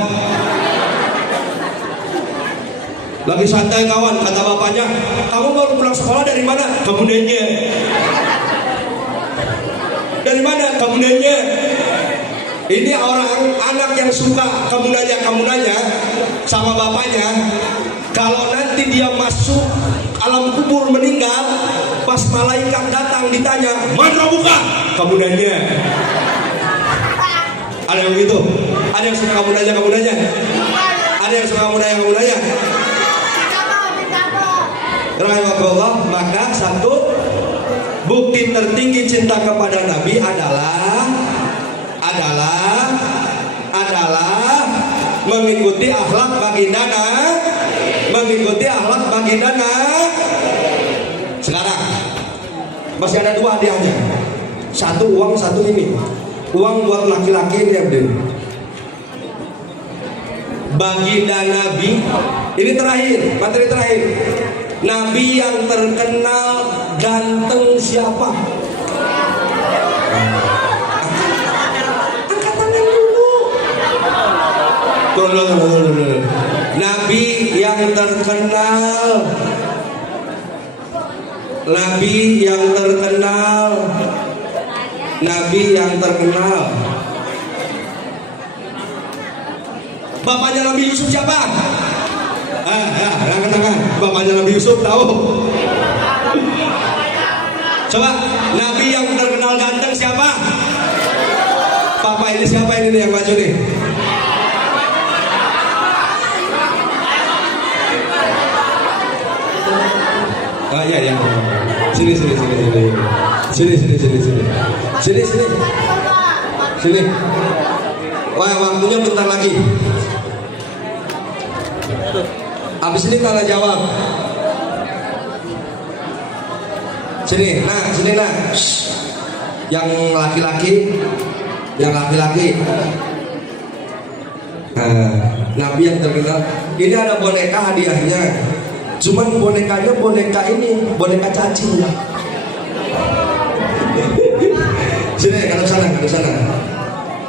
Lagi santai kawan, kata bapaknya. Kamu baru pulang sekolah dari mana? Kamu nanya. Dari mana? Kamu nanya. Ini orang anak yang suka kamu nanya sama bapaknya. Kalau nanti dia masuk alam kubur meninggal, pas malaikat datang ditanya, "Man rabuka?" Kamu nanya. Ada yang begitu? Ada yang suka kamu nanya? Ada yang suka kamu nanya? Rahimahullah. Maka satu bukti tertinggi cinta kepada Nabi adalah mengikuti akhlak baginda. Sekarang masih ada dua hadiahnya. Satu uang, satu ini. Uang buat laki-laki ini yang beli. Baginda Nabi. Ini terakhir, materi terakhir. Nabi yang terkenal ganteng siapa? Angkat tangan dulu. Tunggu. Nabi yang terkenal. Bapaknya Nabi Yusuf siapa? Angkat tangan. Bapaknya Nabi Yusuf tahu? Coba, Nabi yang terkenal ganteng siapa? Papa ini siapa ini yang maju nih? Iya. Sini. Wah, waktunya bentar lagi. Habis ini tanya jawab. Sini. Yang laki-laki. Nabi yang terkenal. Ini ada boneka hadiahnya. Cuman bonekanya boneka cacing. Sini, ke sana.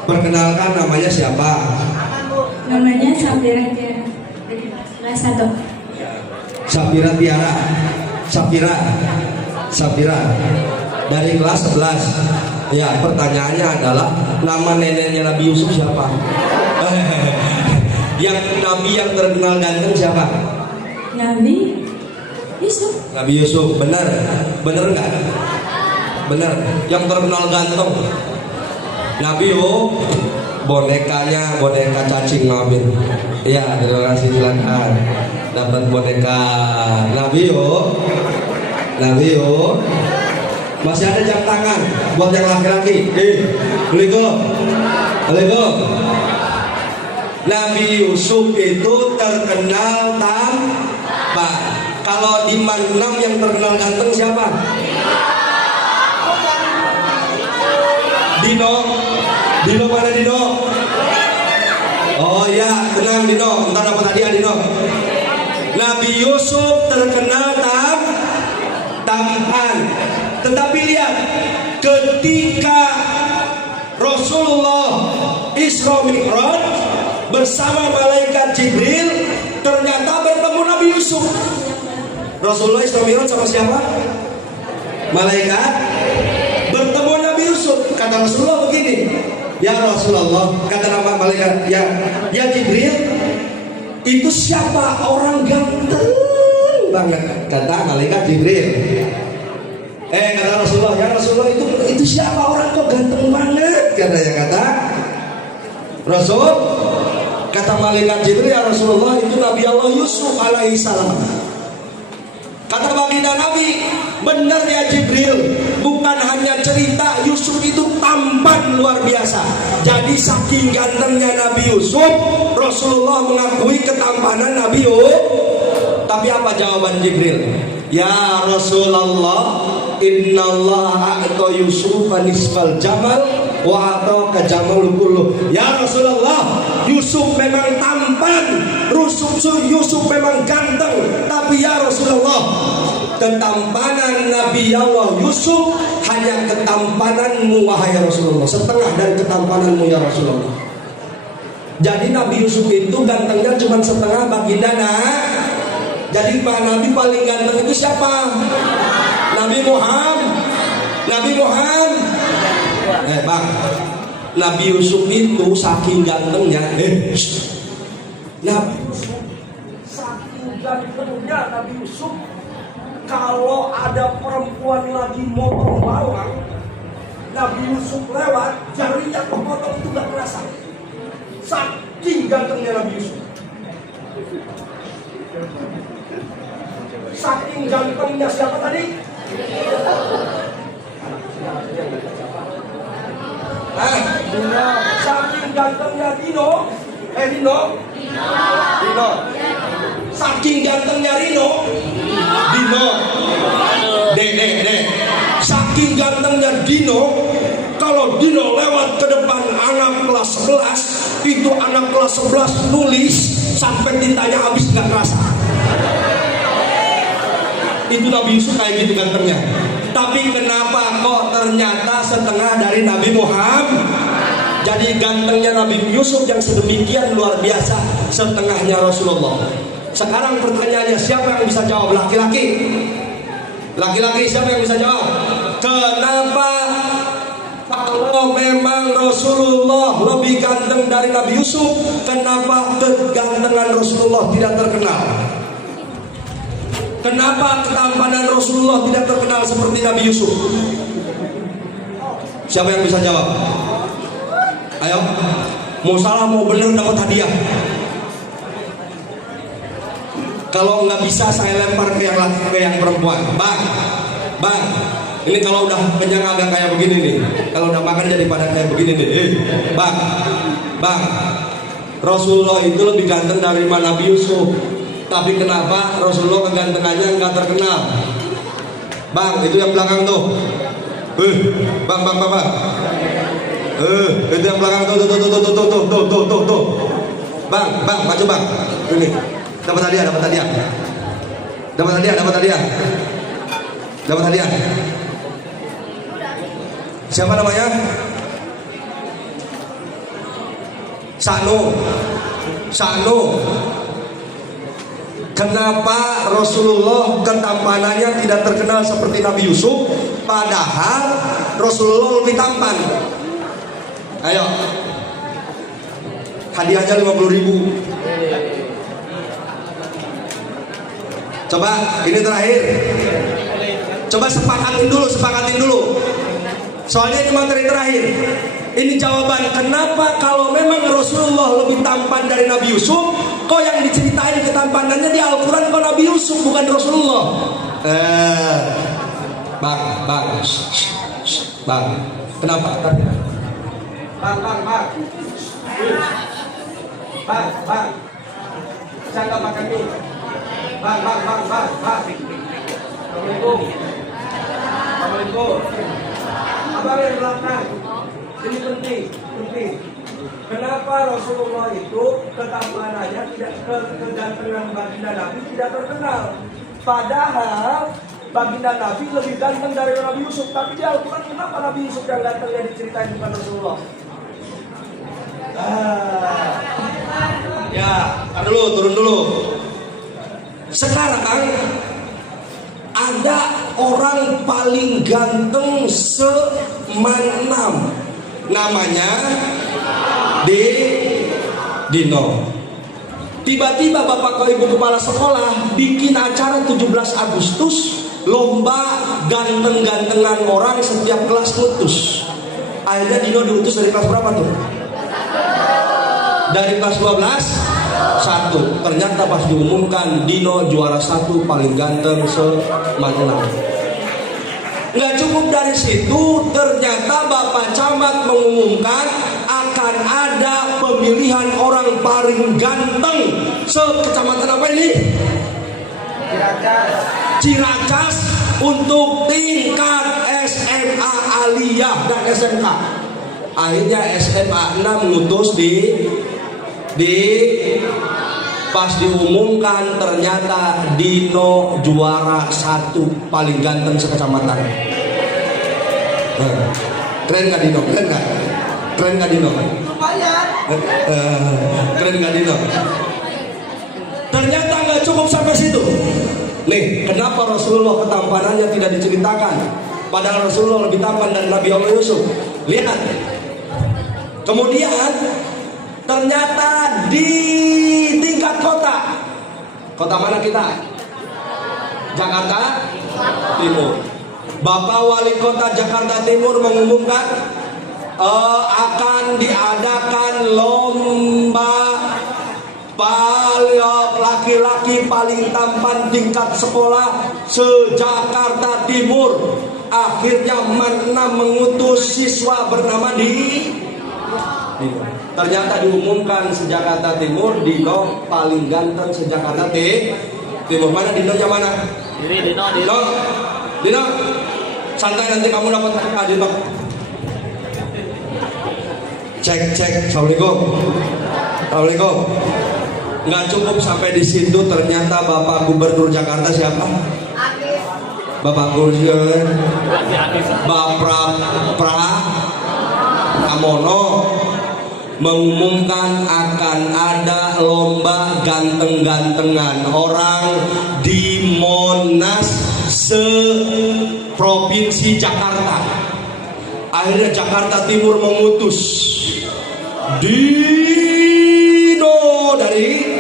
Perkenalkan namanya siapa? Namanya Safira Tiara. Kelas 1. Safira. Dari kelas 11. Ya, pertanyaannya adalah nama neneknya Nabi Yusuf siapa? Yang Nabi yang terkenal ganteng siapa? Nabi Yusuf. Benar nggak? Benar. Yang terkenal ganteng Nabi boneka cacing Mabin. Iya, terima kasih, silakan. Dapat boneka Nabi Masih ada jam tangan buat yang laki-laki. Assalamualaikum. Nabi Yusuf itu terkenal tampan. Kalau di Manam yang terkenal ganteng siapa? Dino mana Dino? Oh ya, tenang Dino. Ntar dapat hadiah Dino. Nabi Yusuf terkenal tampan. Tetapi lihat, ketika Rasulullah Isra Mi'raj bersama malaikat Jibril, ternyata bertemu Nabi Yusuf. Rasulullah Isra Mi'raj sama siapa? Malaikat. Bertemu Nabi Yusuf. Kata Rasulullah begini, ya Rasulullah, kata nama malaikat, ya Jibril, itu siapa orang ganteng banget? Kata malaikat Jibril. Kata Rasulullah, ya Rasulullah, itu siapa orang kok ganteng banget? Kata Rasul. Kata malaikat Jibril, ya Rasulullah, itu Nabi Allah Yusuf alaihissalam. Kata baginda Nabi, benar ya Jibril, bukan hanya cerita, Yusuf itu tampan luar biasa. Jadi saking gantengnya Nabi Yusuf, Rasulullah mengakui ketampanan Nabi Yusuf. Tapi apa jawaban Jibril? Ya Rasulullah, innallaha a'ta Yusuf nisfal jamal wa ataka jamal kullu. Ya Rasulullah, Yusuf memang tampan, Yusuf memang ganteng, tapi ya Rasulullah, ketampanan Nabi Allah Yusuf hanya ketampananmu wahai Rasulullah, setengah dari ketampananmu ya Rasulullah. Jadi Nabi Yusuf itu gantengnya cuma setengah baginda nak. Jadi Nabi paling ganteng itu siapa? Nabi Muhammad. Nabi Muhammad. Bang, Nabi Yusuf itu saking gantengnya. Nabi Yusuf saking gantengnya Nabi Yusuf. Kalau ada perempuan lagi motong bawang, Nabi Yusuf lewat, jarinya kepotong itu gak kerasa. Saking gantengnya Nabi Yusuf. Saking gantengnya siapa tadi? Saking gantengnya Dino. Saking gantengnya Rino. Dino. Saking gantengnya Dino. Kalau Dino lewat ke depan anak kelas 11, itu anak kelas 11 nulis sampai tintanya habis nggak kerasa. Itu Nabi Yusuf kayak gitu gantengnya. Tapi kenapa kok ternyata setengah dari Nabi Muhammad? Jadi gantengnya Nabi Yusuf yang sedemikian luar biasa, setengahnya Rasulullah. Sekarang pertanyaannya, siapa yang bisa jawab? Laki-laki. Laki-laki siapa yang bisa jawab? Kenapa kalau memang Rasulullah lebih ganteng dari Nabi Yusuf, kenapa kegantengan Rasulullah tidak terkenal? Kenapa ketampanan Rasulullah tidak terkenal seperti Nabi Yusuf? Siapa yang bisa jawab? Ayo, mau salah mau benar dapat hadiah. Kalau nggak bisa saya lempar ke yang laki ke yang perempuan. Bang, ini kalau udah kenyang agak kayak begini nih. Kalau udah makan jadi pada kayak begini nih. Bang, Rasulullah itu lebih ganteng dari Nabi Yusuf. Tapi kenapa Rasulullah kegantengannya nggak terkenal? Bang, itu yang belakang tuh. Bang. Itu yang belakang tuh. Bang, maju bang. Ini. Dapat hadiah. Siapa namanya? Sano. Kenapa Rasulullah ketampanannya tidak terkenal seperti Nabi Yusuf, padahal Rasulullah lebih tampan? Ayo, hadiahnya 50.000. Coba, ini terakhir. Coba sepakatin dulu. Soalnya ini materi terakhir. Ini jawaban kenapa kalau memang Rasulullah lebih tampan dari Nabi Yusuf, kok yang diceritain ketampanannya di Al-Quran kok Nabi Yusuf bukan Rasulullah? Bang, kenapa? Bang, saya nggak makan mie. Bang. Assalamualaikum. Abang yang belakang. Ini penting. Kenapa Rasulullah itu ketampanannya tidak, kegantengan baginda Nabi tidak terkenal? Padahal baginda Nabi lebih ganteng dari Nabi Yusuf. Tapi di Al-Quran kenapa Nabi Yusuf yang gantengnya diceritain bukan Rasulullah? Ya, turun dulu. Sekarang ada orang paling ganteng semanam, namanya Dino. Tiba-tiba bapak ibu kepala sekolah bikin acara 17 Agustus, lomba ganteng-gantengan orang, setiap kelas ngutus. Akhirnya Dino diutus dari kelas berapa tuh? Dari kelas 12 1. Ternyata pas diumumkan Dino juara 1 paling ganteng semanam. Nggak cukup dari situ, ternyata Bapak Camat mengumumkan akan ada pemilihan orang paling ganteng sekecamatan apa ini? Ciracas untuk tingkat SMA Aliyah dan SMK. Akhirnya SMA 6 ngutus pas diumumkan ternyata Dino juara 1 paling ganteng sekecamatan. Keren gak Dino? Keren gak? Keren gak Dino? Keren gak Dino? Ternyata nggak cukup sampai situ. Nih, kenapa Rasulullah ketampanannya tidak diceritakan? Padahal Rasulullah lebih tampan dari Nabi Allah Yusuf. Lihat. Kemudian ternyata di tingkat kota. Kota mana kita? Jakarta Timur. Bapak Wali Kota Jakarta Timur mengumumkan akan diadakan lomba laki-laki paling tampan tingkat sekolah se-Jakarta Timur. Akhirnya Magna mengutus siswa bernama ternyata diumumkan se-Jakarta Timur Dino paling ganteng se-Jakarta Timur. Mana Dino nya mana? Dino santai, nanti kamu dapat berkah Dino. Cek. Assalamualaikum. Nggak cukup sampai di situ, ternyata Bapak Gubernur Jakarta siapa? Bapak Gubernur Pramono mengumumkan akan ada lomba ganteng-gantengan orang di Monas se-provinsi Jakarta. Akhirnya Jakarta Timur mengutus Dino dari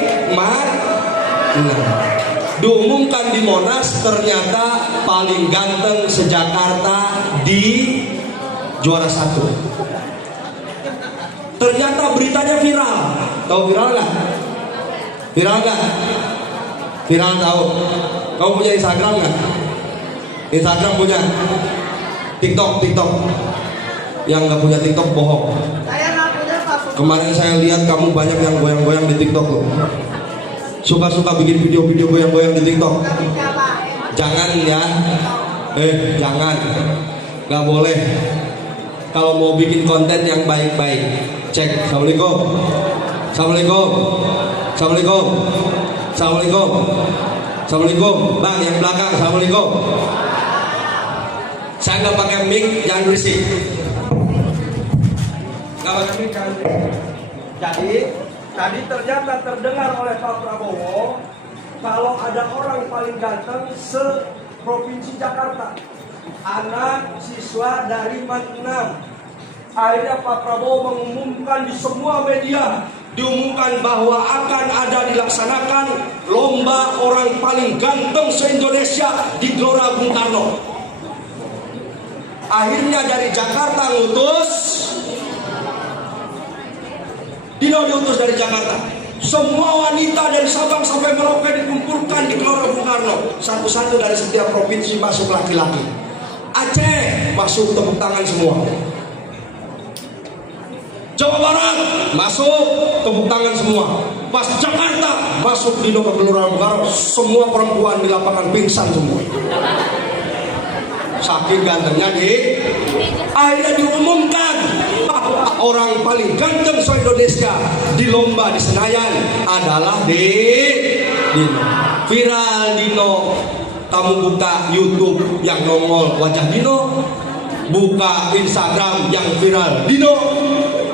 diumumkan di Monas, ternyata paling ganteng se-Jakarta di juara 1. Ternyata beritanya viral. Tahu viral nggak? Viral nggak? Viral tahu. Kamu punya Instagram nggak? Instagram punya. TikTok. Yang nggak punya TikTok bohong. Kemarin saya lihat kamu banyak yang goyang-goyang di TikTok loh. Suka-suka bikin video-video goyang-goyang di TikTok. Jangan ya. Jangan. Gak boleh. Kalau mau bikin konten yang baik-baik, cek. Assalamualaikum. Bang yang belakang, assalamualaikum. Saya nggak pakai mic, jangan berisik. Jadi tadi ternyata terdengar oleh Pak Prabowo kalau ada orang paling ganteng se-provinsi Jakarta, anak siswa dari Magna. Akhirnya Pak Prabowo mengumumkan di semua media, diumumkan bahwa akan ada dilaksanakan lomba orang paling ganteng se-Indonesia di Gelora Bung Karno. Akhirnya dari Jakarta ngutus Dino, diutus dari Jakarta. Semua wanita dari Sabang sampai Merauke dikumpulkan di Gelora Bung Karno. Satu-satu dari setiap provinsi masuk laki-laki. Aceh masuk, tepuk tangan semua. Jawa Barat masuk, tepuk tangan semua. Pas Jakarta masuk Dino ke Gelora Bung Karno, semua perempuan di lapangan pingsan semua. Saking gantengnya akhirnya diumumkan orang paling ganteng se-Indonesia di lomba di Senayan adalah Dino. Viral Dino. Kamu buka YouTube yang nongol wajah Dino, buka Instagram yang viral Dino,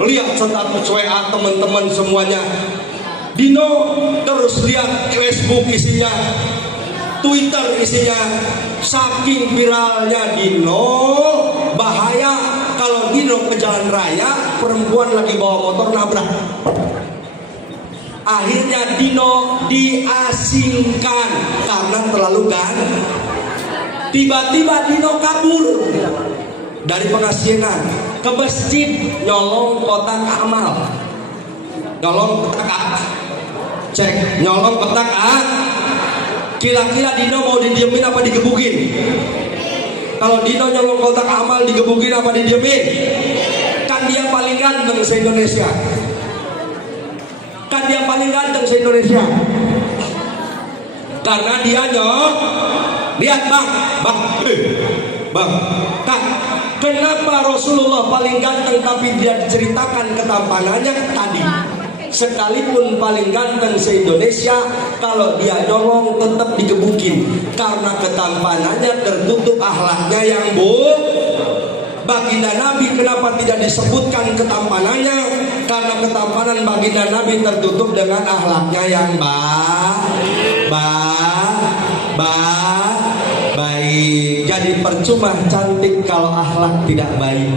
lihat status WA teman-teman semuanya Dino, terus lihat Facebook isinya, Twitter isinya. Saking viralnya Dino, bahaya kalau Dino ke jalan raya, perempuan lagi bawa motor nabrak. Akhirnya Dino diasingkan karena terlalu ganteng. Tiba-tiba Dino kabur dari pengasingan ke masjid, nyolong kotak amal. Nyolong kotak cek, nyolong kotak. Kira-kira Dino mau didiemin apa digebukin? Kalau Dino nyolong kotak amal digebukin apa didiemin? Kan dia paling ganteng se-Indonesia. Kan dia paling ganteng se-Indonesia. Karena dia nyok. Lihat bang, Kak, kenapa Rasulullah paling ganteng tapi dia diceritakan ketampanannya tadi? Sekalipun paling ganteng se-Indonesia, kalau dia nyolong tetap digebukin karena ketampanannya tertutup akhlaknya yang buruk. Baginda Nabi kenapa tidak disebutkan ketampanannya? Karena ketampanan baginda Nabi tertutup dengan akhlaknya yang baik. Jadi percuma cantik kalau akhlak tidak baik.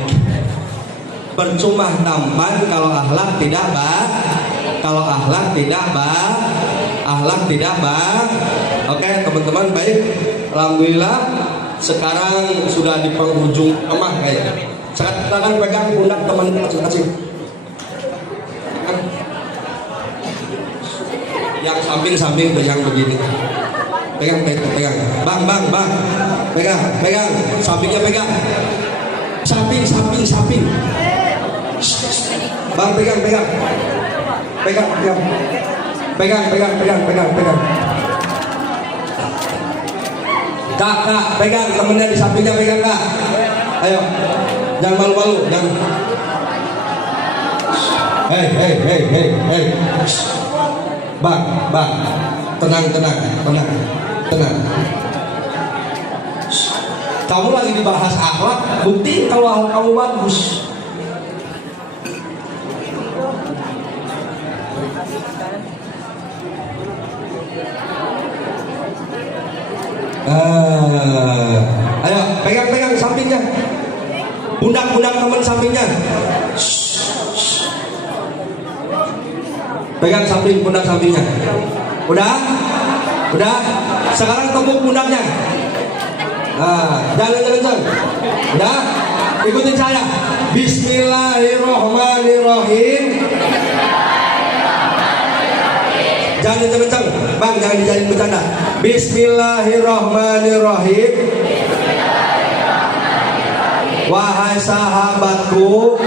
Percuma tampan kalau akhlak tidak baik. Kalau akhlak tidak baik. Oke teman-teman, baik. Alhamdulillah sekarang sudah di penghujung emah kayaknya. Silakan pegang pundak teman-teman masing-masing. Yang samping-samping yang begini. Pegang. Bang. Pegang. Sampingnya pegang. Samping. Bang, pegang. Kak, pegang temennya di sampingnya, pegang kak. Ayo, jangan malu-malu, jangan. Hey. Bang, tenang. Kamu lagi dibahas akhlak, buktiin kalau akhlak kamu bagus. Ayo, pegang sampingnya. Pundak teman sampingnya. Pegang pundak sampingnya. Udah? Sekarang tepuk pundaknya. Jangan. Udah? Ikutin saya. Bismillahirrahmanirrahim. Jangan kencang, bang, jangan dijadiin bercanda. Bismillahirrahmanirrahim. Wahai sahabatku,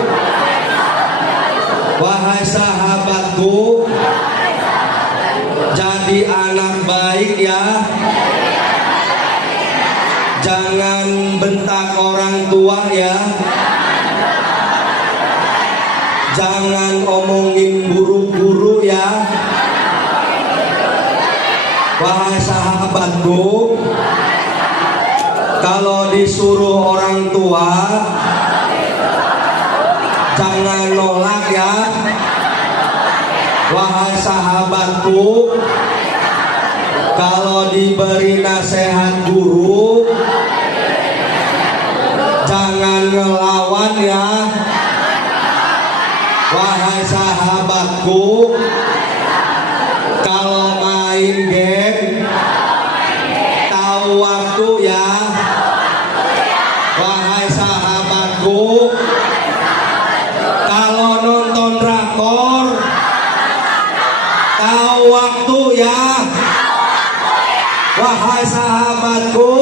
jadi anak baik ya. Jangan bentak orang tua ya. Jangan omongin buruk-buruk ya. Wahai sahabatku, kalau disuruh orang tua jangan nolak ya. Wahai sahabatku, kalau diberi nasihat guru jangan ngelawan ya. Wahai sahabatku, kalau main game tahu waktu ya. Wahai sahabatku, kalau nonton drakor tahu waktu ya. Wahai sahabatku,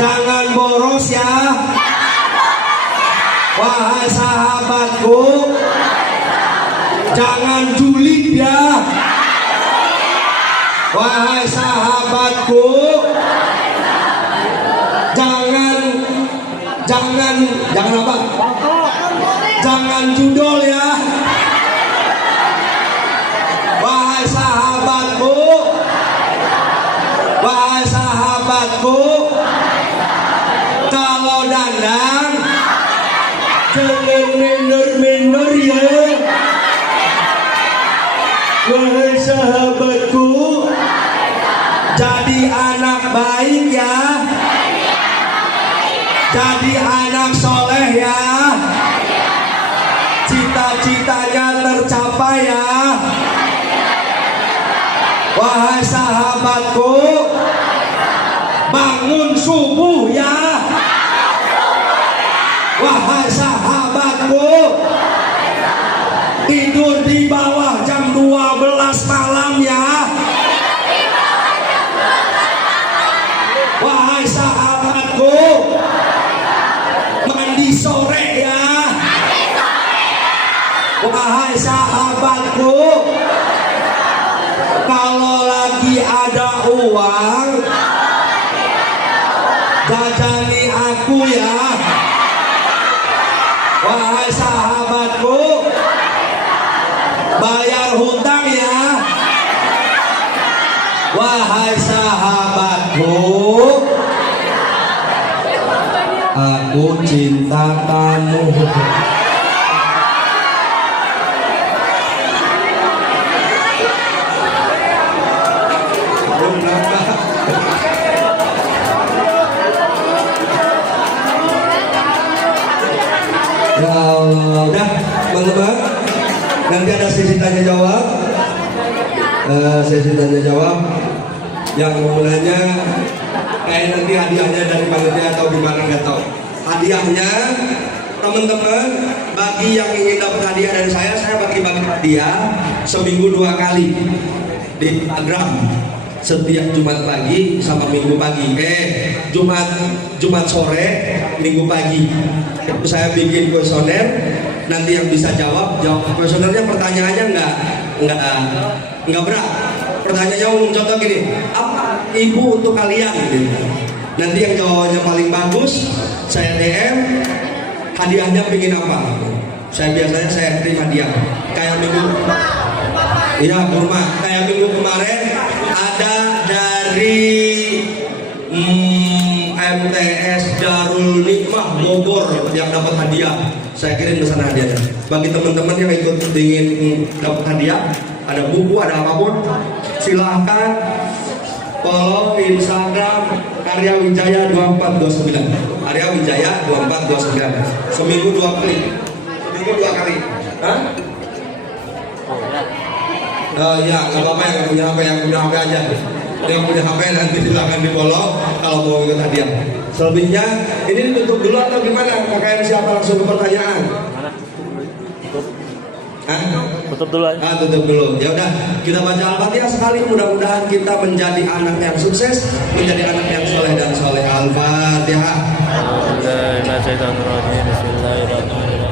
jangan boros ya. Wahai sahabatku, jangan julid ya. Wahai sahabatku, jangan apa? Jangan judol ya. Wahai sahabatku, kalau dandang jangan minor ya. Wahai sahabatku, jadi anak baik ya. Jadi anak soleh ya. Cita-citanya tercapai ya. Wahai sahabatku, bangun subuh ya. Wahai sahabatku, tidur di bawah jam 12 malam ya. Wahai sahabatku, Aku cinta kamu. Ya Allah, udah teman-teman. Nanti ada sesi tanya jawab. Sesi tanya jawab. Yang mulanya kayak nanti hadiahnya dari panitia atau gimana nggak tahu. Hadiahnya teman-teman, bagi yang ingin dapat hadiah dari saya bagi-bagi hadiah seminggu 2 kali di Instagram. Setiap Jumat pagi sama Minggu pagi. Jumat sore, Minggu pagi. Itu saya bikin kuesioner. Nanti yang bisa jawab kuesionernya, pertanyaannya nggak berat. Pertanyaannya umum, contoh gini, apa ibu untuk kalian? Gitu. Nanti yang jawabannya paling bagus, saya DM, hadiahnya pengen apa? Biasanya saya terima hadiah. Kayak minggu, iya kurma. Kayak minggu kemarin ada dari MTS Darul Nikmah Bogor yang dapat hadiah. Saya kirim ke sana hadiahnya. Bagi teman-teman yang ikut ingin dapat hadiah, ada buku, ada apapun, silahkan follow Instagram Arya Wijaya 2429. Arya Wijaya 2429. Seminggu 2 kali. Seminggu 2 kali. Hah? Ya, nggak apa-apa yang punya HP aja. Yang punya HP nanti silahkan di follow kalau mau ikut hadiah. Selebihnya ini tutup dulu atau gimana? Kakak siapa langsung ke pertanyaan? Hah? Tutup dulu aja. Tutup dulu. Ya udah, kita baca Al-Fatihah sekali. Mudah-mudahan kita menjadi anak yang sukses, menjadi anak yang soleh dan soleh. Al-Fatihah. Bismillahirrahmanirrahim.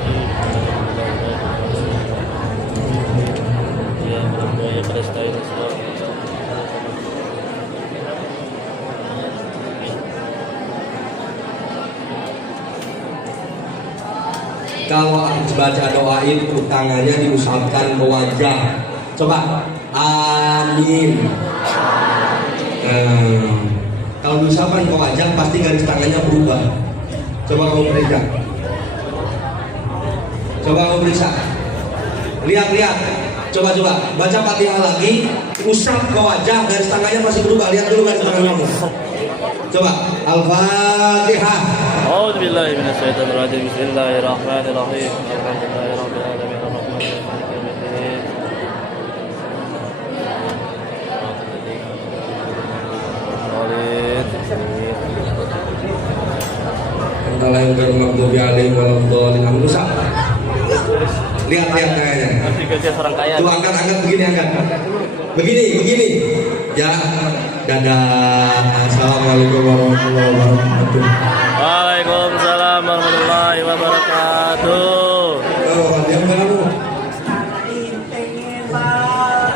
Kalau habis baca doa itu tangannya diusapkan ke wajah. Coba, amin. Kalau diusapkan ke wajah pasti garis tangannya berubah. Coba kamu periksa. Coba kamu periksa. Lihat. Coba baca Fatihah lagi, usap ke wajah, garis tangannya masih berubah. Lihat dulu garis tangan kamu. Coba, Al-Fatihah. A'udzubillahi minasyaitonirrajim. Bismillahirrahmanirrahim. Alhamdulillahirabbil alamin arrahmanirrahim maliki yaumiddin. Antara yang bermaklubi alaihim waladhdallin. Usap. Lihat kayaknya. Tuh angkat begini. Ya, dadah. Assalamualaikum warahmatullahi wabarakatuh. Waalaikumsalam warahmatullahi wabarakatuh.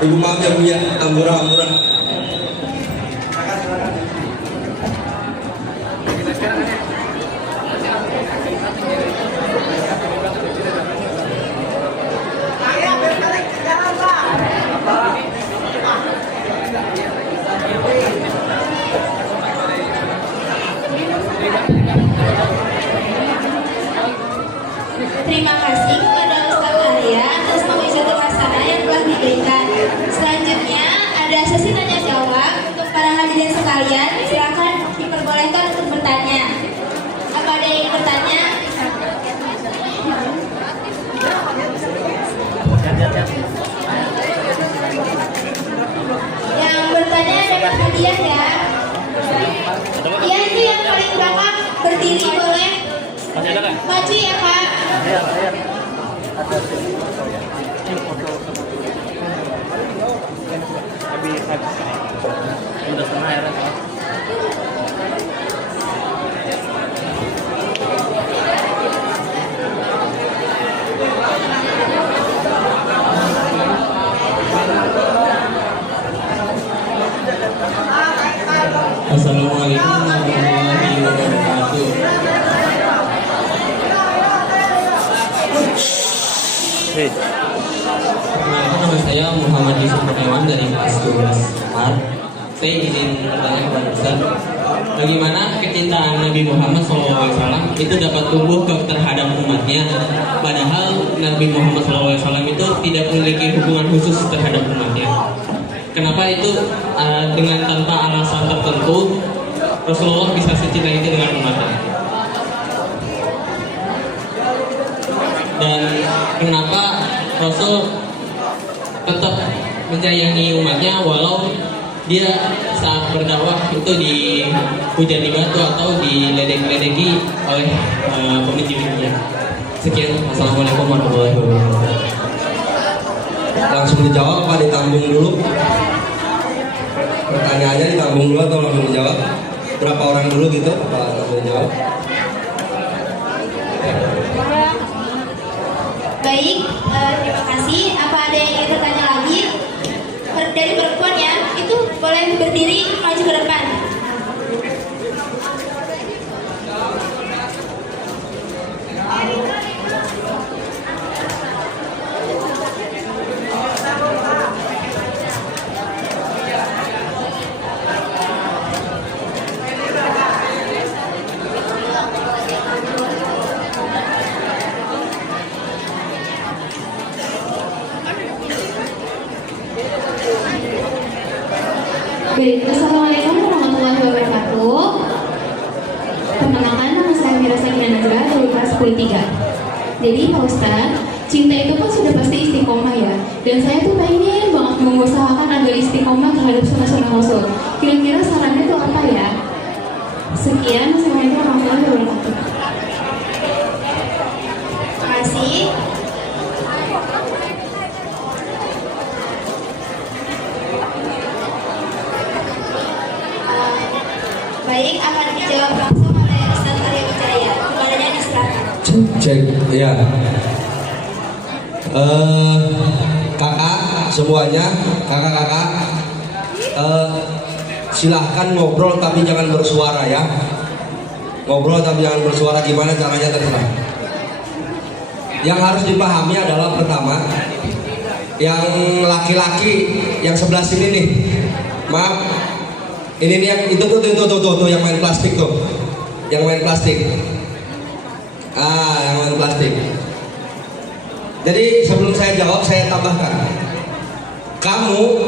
Ibu maaf ya Bu ya, ampura. Terima kasih kepada Ustaz Arya atas mengikuti hasanah yang telah diberikan. Selanjutnya ada sesi tanya jawab untuk para hadirin sekalian. Silakan diperbolehkan untuk bertanya. Apa ada yang bertanya? Yang bertanya dapat hadiah ya. Ya, itu yang paling belakang berdiri boleh. Maju ya Pak. Assalamualaikum warahmatullahi wabarakatuh. Perkenalkan, nama saya Muhammad Yusuf Kurniawan dari kelas 12 Mar. Saya izin bertanya kepada Ustaz. bagaimana kecintaan Nabi Muhammad SAW itu dapat tumbuh terhadap umatnya, padahal Nabi Muhammad SAW itu tidak memiliki hubungan khusus terhadap umatnya. Kenapa itu dengan tanpa alasan tertentu Rasulullah bisa secinta itu dengan umatnya? Dan kenapa Rasul tetap menyayangi umatnya walau dia saat berdakwah itu dihujani batu atau diledek-ledeki oleh pemimpinnya. Sekian, assalamualaikum warahmatullahi wabarakatuh. Langsung dijawab apa ditambung dulu? Pertanyaannya ditambung dulu atau langsung dijawab? Berapa orang dulu gitu? Apa langsung dijawab? Baik, terima kasih. Apa ada yang ingin bertanya lagi? Dari perempuan ya, itu boleh berdiri maju ke depan. Baik, assalamualaikum warahmatullahi wabarakatuh. Perkenalkan, nama saya Mira Sakina Najwa dari kelas 10-3. Jadi Pak Ustadz, cinta itu kan sudah pasti istiqomah ya. Dan saya tuh pengen banget mengusahakan agar istiqomah terhadap sunnah-sunnah Rasul. Kira-kira sarannya itu apa ya? Sekian, assalamualaikum warahmatullahi wabarakatuh. Terima kasih. Baik, akan dijawab langsung oleh Ustaz Arya Wijaya. Kepadanya diserahkan. Cek, ya. Kakak semuanya, kakak-kakak, silahkan ngobrol tapi jangan bersuara ya. Ngobrol tapi jangan bersuara, gimana caranya terserah. Yang harus dipahami adalah pertama, yang laki-laki yang sebelah sini nih, maaf. Ini nih yang itu tuh yang main plastik tuh. Yang main plastik. Yang main plastik. Jadi sebelum saya jawab, saya tambahkan. Kamu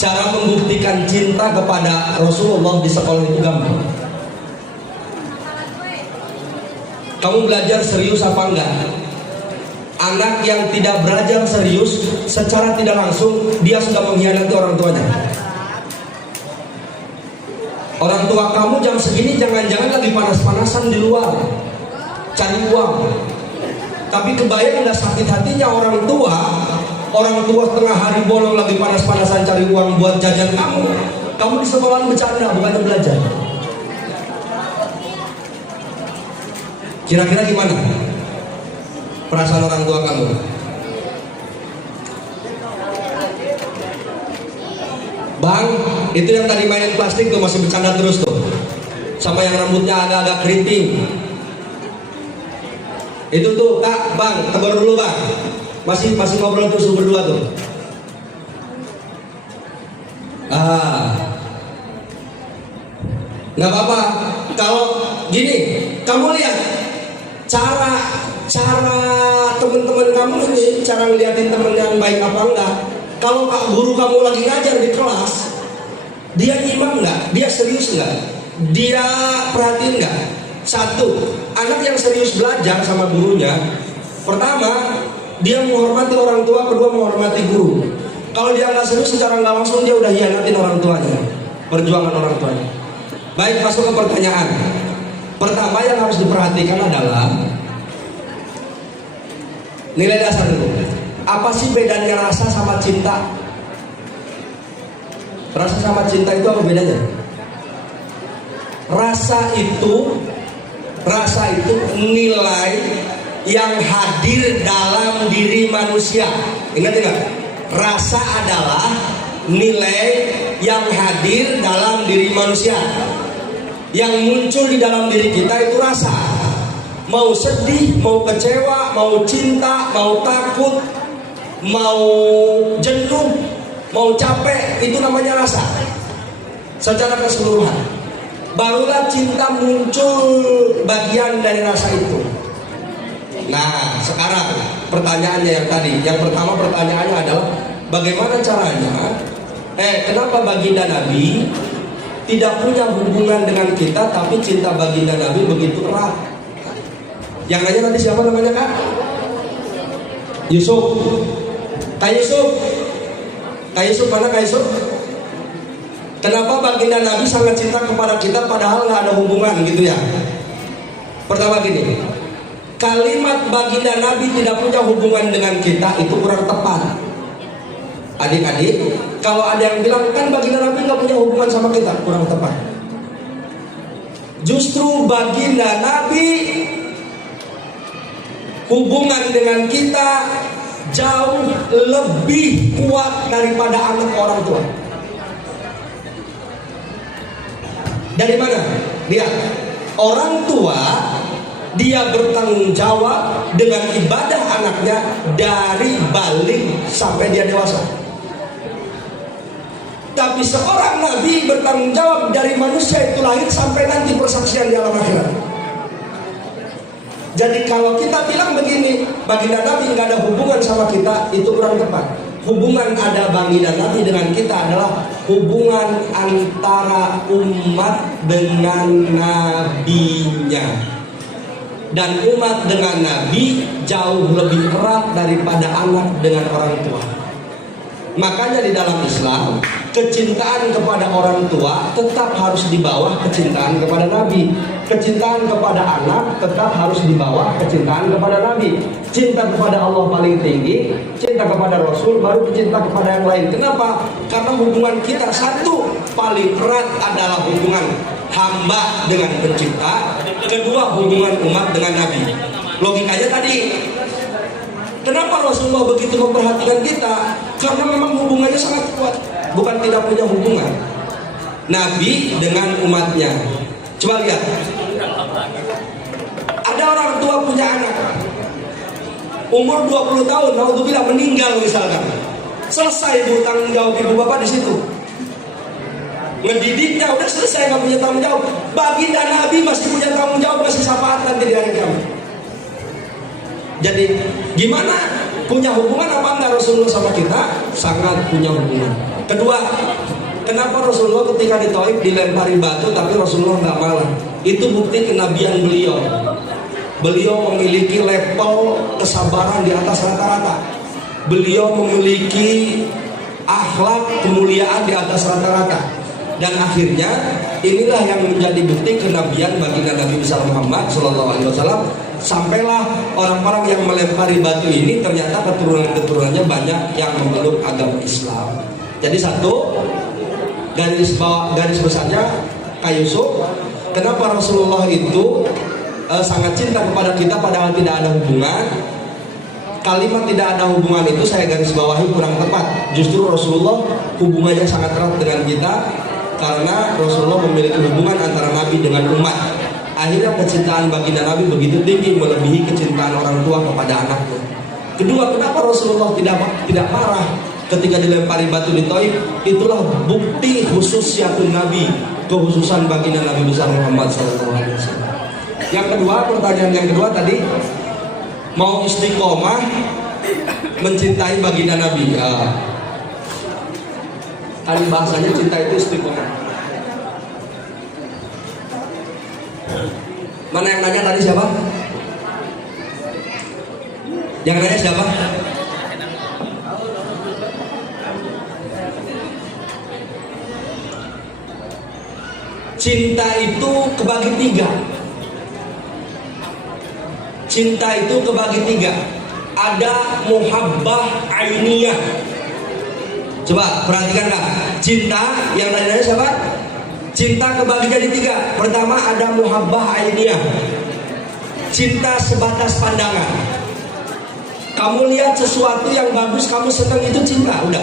cara membuktikan cinta kepada Rasulullah di sekolah itu gampang. Kamu belajar serius apa enggak? Anak yang tidak belajar serius, secara tidak langsung dia sudah mengkhianati orang tuanya. Orang tua kamu jam segini jangan-jangan lagi panas-panasan di luar cari uang. Tapi kebayang nggak sakit hatinya orang tua tengah hari bolong lagi panas-panasan cari uang buat jajan kamu. Kamu di sekolah bercanda, bukannya belajar. Kira-kira gimana perasaan orang tua kamu? Bang, itu yang tadi mainin plastik tuh masih bercanda terus tuh. Sama yang rambutnya agak-agak keriting. Itu tuh, Kak, Bang, tegur dulu, Bang. Masih ngobrol terus berdua tuh. Nggak apa-apa. Kalau gini, kamu lihat cara teman-teman kamu ini, cara ngeliatin temen yang baik apa enggak. Kalau guru kamu lagi ngajar di kelas, dia nyimak nggak? Dia serius nggak? Dia perhatiin nggak? Satu, anak yang serius belajar sama gurunya, pertama, dia menghormati orang tua, kedua menghormati guru. Kalau dia nggak serius, secara nggak langsung dia udah hianatin orang tuanya, perjuangan orang tuanya. Baik, masuk ke pertanyaan. Pertama yang harus diperhatikan adalah nilai dasar dulu. Apa sih bedanya rasa sama cinta? Rasa sama cinta itu apa bedanya? Rasa itu nilai yang hadir dalam diri manusia. Ingat enggak? Rasa adalah nilai yang hadir dalam diri manusia. Yang muncul di dalam diri kita itu rasa. Mau sedih, mau kecewa, mau cinta, mau takut, mau jenuh, mau capek, itu namanya rasa secara keseluruhan. barulah cinta muncul bagian dari rasa itu. Nah, sekarang pertanyaannya yang tadi, yang pertama pertanyaannya adalah bagaimana caranya? Kenapa baginda Nabi tidak punya hubungan dengan kita, tapi cinta baginda Nabi begitu erat? Yang nanya tadi siapa namanya Kak? Yusuf. Kak Yusuf. Kak Yusuf mana Kak Yusuf? Kenapa baginda Nabi sangat cinta kepada kita padahal nggak ada hubungan gitu ya? Pertama gini, kalimat baginda Nabi tidak punya hubungan dengan kita itu kurang tepat. Adik-adik, kalau ada yang bilang kan baginda Nabi nggak punya hubungan sama kita, kurang tepat. Justru baginda Nabi hubungan dengan kita jauh lebih kuat daripada anak orang tua. Dari mana? Lihat, orang tua dia bertanggung jawab dengan ibadah anaknya dari balik sampai dia dewasa. Tapi seorang nabi bertanggung jawab dari manusia itu lahir sampai nanti persaksian di alam akhirat. Jadi kalau kita bilang begini, baginda Nabi nggak ada hubungan sama kita, itu kurang tepat. Hubungan ada baginda Nabi dengan kita adalah hubungan antara umat dengan nabinya. Dan umat dengan nabi jauh lebih erat daripada anak dengan orang tua. Makanya di dalam Islam, kecintaan kepada orang tua tetap harus di bawah kecintaan kepada nabi. Kecintaan kepada anak tetap harus di bawah kecintaan kepada nabi. Cinta kepada Allah paling tinggi, cinta kepada Rasul, baru cinta kepada yang lain. Kenapa? Karena hubungan kita satu paling erat adalah hubungan hamba dengan pencipta, kedua hubungan umat dengan nabi. Logikanya tadi, kenapa Rasulullah begitu memperhatikan kita? Karena memang hubungannya sangat kuat, bukan tidak punya hubungan nabi dengan umatnya. Coba lihat, ada orang tua punya anak umur 20 tahun, naudzubillah meninggal misalkan. Selesai bu tanggung jawab ibu bapak di situ. Ngedidiknya udah selesai, nggak punya tanggung jawab. Baginda Nabi masih punya tanggung jawab, masih syafaat nanti di hari kiamat. Jadi gimana, punya hubungan apa enggak Rasulullah sama kita? Sangat punya hubungan. Kedua, kenapa Rasulullah ketika di Thaif dilempari batu tapi Rasulullah nggak marah? Itu bukti kenabian beliau. Beliau memiliki level kesabaran di atas rata-rata. Beliau memiliki akhlak kemuliaan di atas rata-rata. Dan akhirnya inilah yang menjadi bukti kenabian baginda Nabi besar Muhammad SAW. Sampailah orang-orang yang melempari batu ini ternyata keturunan-keturunannya banyak yang memeluk agama Islam. Jadi satu garis besarnya Kak Yusuf, kenapa Rasulullah itu sangat cinta kepada kita padahal tidak ada hubungan. Kalimat tidak ada hubungan itu saya garis bawahi kurang tepat. Justru Rasulullah hubungannya sangat erat dengan kita, karena Rasulullah memiliki hubungan antara Nabi dengan umat. Akhirnya kecintaan baginda Nabi begitu tinggi, melebihi kecintaan orang tua kepada anaknya. Kedua, kenapa Rasulullah tidak marah ketika dilempari batu di Thaif? Itulah bukti khususiyatun Nabi, kekhususan baginda Nabi besar Muhammad SAW. Yang kedua, pertanyaan yang kedua tadi, mau istiqomah mencintai baginda Nabi. Tadi bahasanya cinta itu istiqomah. Mana yang nanya tadi siapa? Yang nanya siapa? Cinta itu kebagi tiga. Cinta itu kebagi tiga. Ada muhabbah ainiyah. Coba perhatikan Kak. Cinta yang nanya siapa? Cinta kebagi jadi tiga. Pertama ada muhabbah ainiyah, cinta sebatas pandangan. Kamu lihat sesuatu yang bagus, kamu senang, itu cinta. Udah.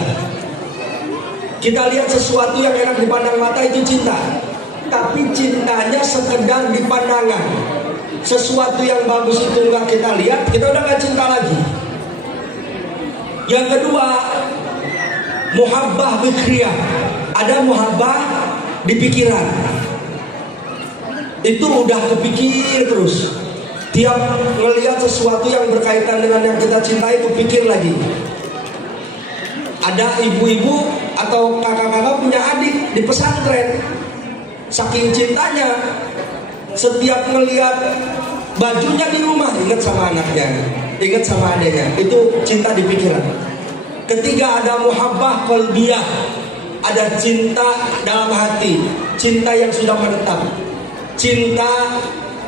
Kita lihat sesuatu yang enak dipandang mata, itu cinta. Tapi cintanya sekedar di pandangan. Sesuatu yang bagus itu nggak kita lihat, kita udah nggak cinta lagi. Yang kedua, muhabbah fikriyah. Ada muhabbah di pikiran. Itu udah kepikir terus. Tiap ngelihat sesuatu yang berkaitan dengan yang kita cintai, kepikir lagi. Ada ibu-ibu atau kakak-kakak punya adik di pesantren, saking cintanya, setiap ngelihat bajunya di rumah ingat sama anaknya, ingat sama adiknya. Itu cinta di pikiran. Ketiga, ada muhabbah qalbiyah, ada cinta dalam hati, cinta yang sudah menetap, cinta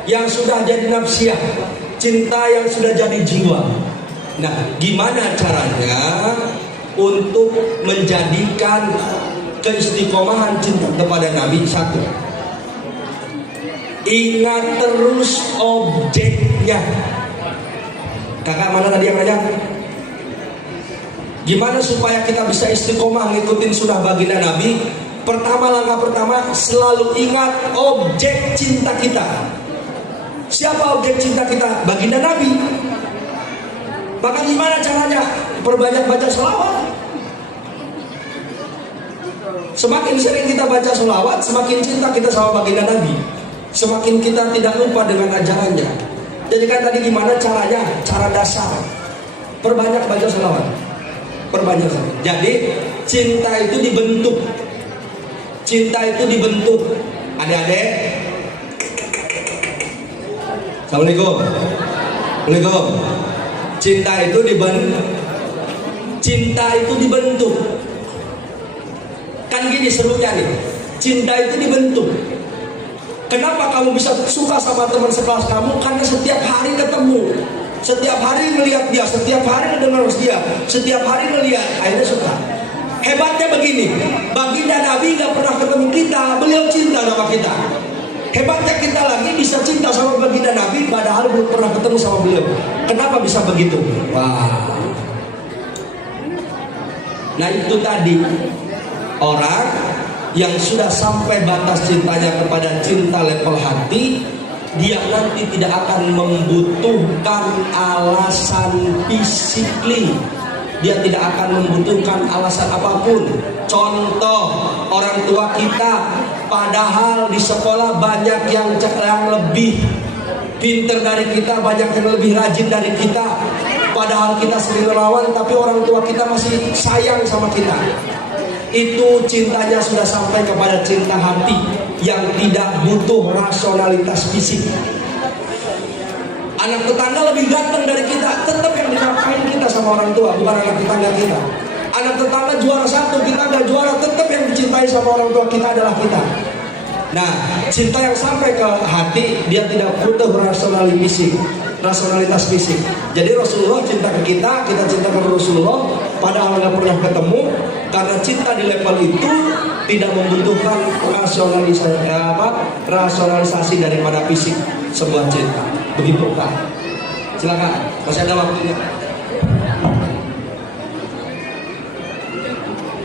yang sudah jadi nafsiyah, cinta yang sudah jadi jiwa. Nah, gimana caranya untuk menjadikan keistiqomahan cinta kepada Nabi? Satu, ingat terus objeknya. Kakak mana tadi yang nanya? Gimana supaya kita bisa istiqomah ngikutin sunnah baginda Nabi? Pertama, langkah pertama, selalu ingat objek cinta kita. Siapa objek cinta kita? Baginda Nabi. Maka gimana caranya? Perbanyak baca sholawat. Semakin sering kita baca sholawat, semakin cinta kita sama baginda Nabi, semakin kita tidak lupa dengan ajarannya. Jadi kan tadi gimana caranya? Cara dasar, perbanyak baca sholawat, perbanyak. Jadi cinta itu dibentuk. Cinta itu dibentuk. Adik-adik, Assalamualaikum. Waalaikumsalam. Cinta itu dibentuk. Cinta itu dibentuk. Kan gini serunya nih. Cinta itu dibentuk. Kenapa kamu bisa suka sama teman sekelas kamu? Karena setiap hari ketemu, setiap hari melihat dia, setiap hari mendengar dia, setiap hari melihat, akhirnya suka. Hebatnya begini, baginda Nabi gak pernah ketemu kita, beliau cinta sama kita. Hebatnya kita lagi bisa cinta sama baginda Nabi padahal belum pernah ketemu sama beliau. Kenapa bisa begitu? Wah. Nah itu tadi, orang yang sudah sampai batas cintanya kepada cinta level hati, dia nanti tidak akan membutuhkan alasan fisikly. Dia tidak akan membutuhkan alasan apapun. Contoh, orang tua kita padahal di sekolah banyak yang lebih pinter dari kita, banyak yang lebih rajin dari kita. Padahal kita sering melawan, tapi orang tua kita masih sayang sama kita. Itu cintanya sudah sampai kepada cinta hati yang tidak butuh rasionalitas fisik. Anak tetangga lebih ganteng dari kita, tetap yang dinafkain kita sama orang tua, bukan anak tetangga kita. Anak tetangga juara satu, kita nggak juara, tetap yang dicintai sama orang tua kita adalah kita. Nah, cinta yang sampai ke hati, dia tidak butuh rasionalitas fisik. Jadi Rasulullah cinta ke kita, kita cinta ke Rasulullah, padahal nggak pernah ketemu. Karena cinta di level itu tidak membutuhkan rasionalisasi daripada fisik sebuah cinta. Begitu Kak. Silakan, masih ada waktunya.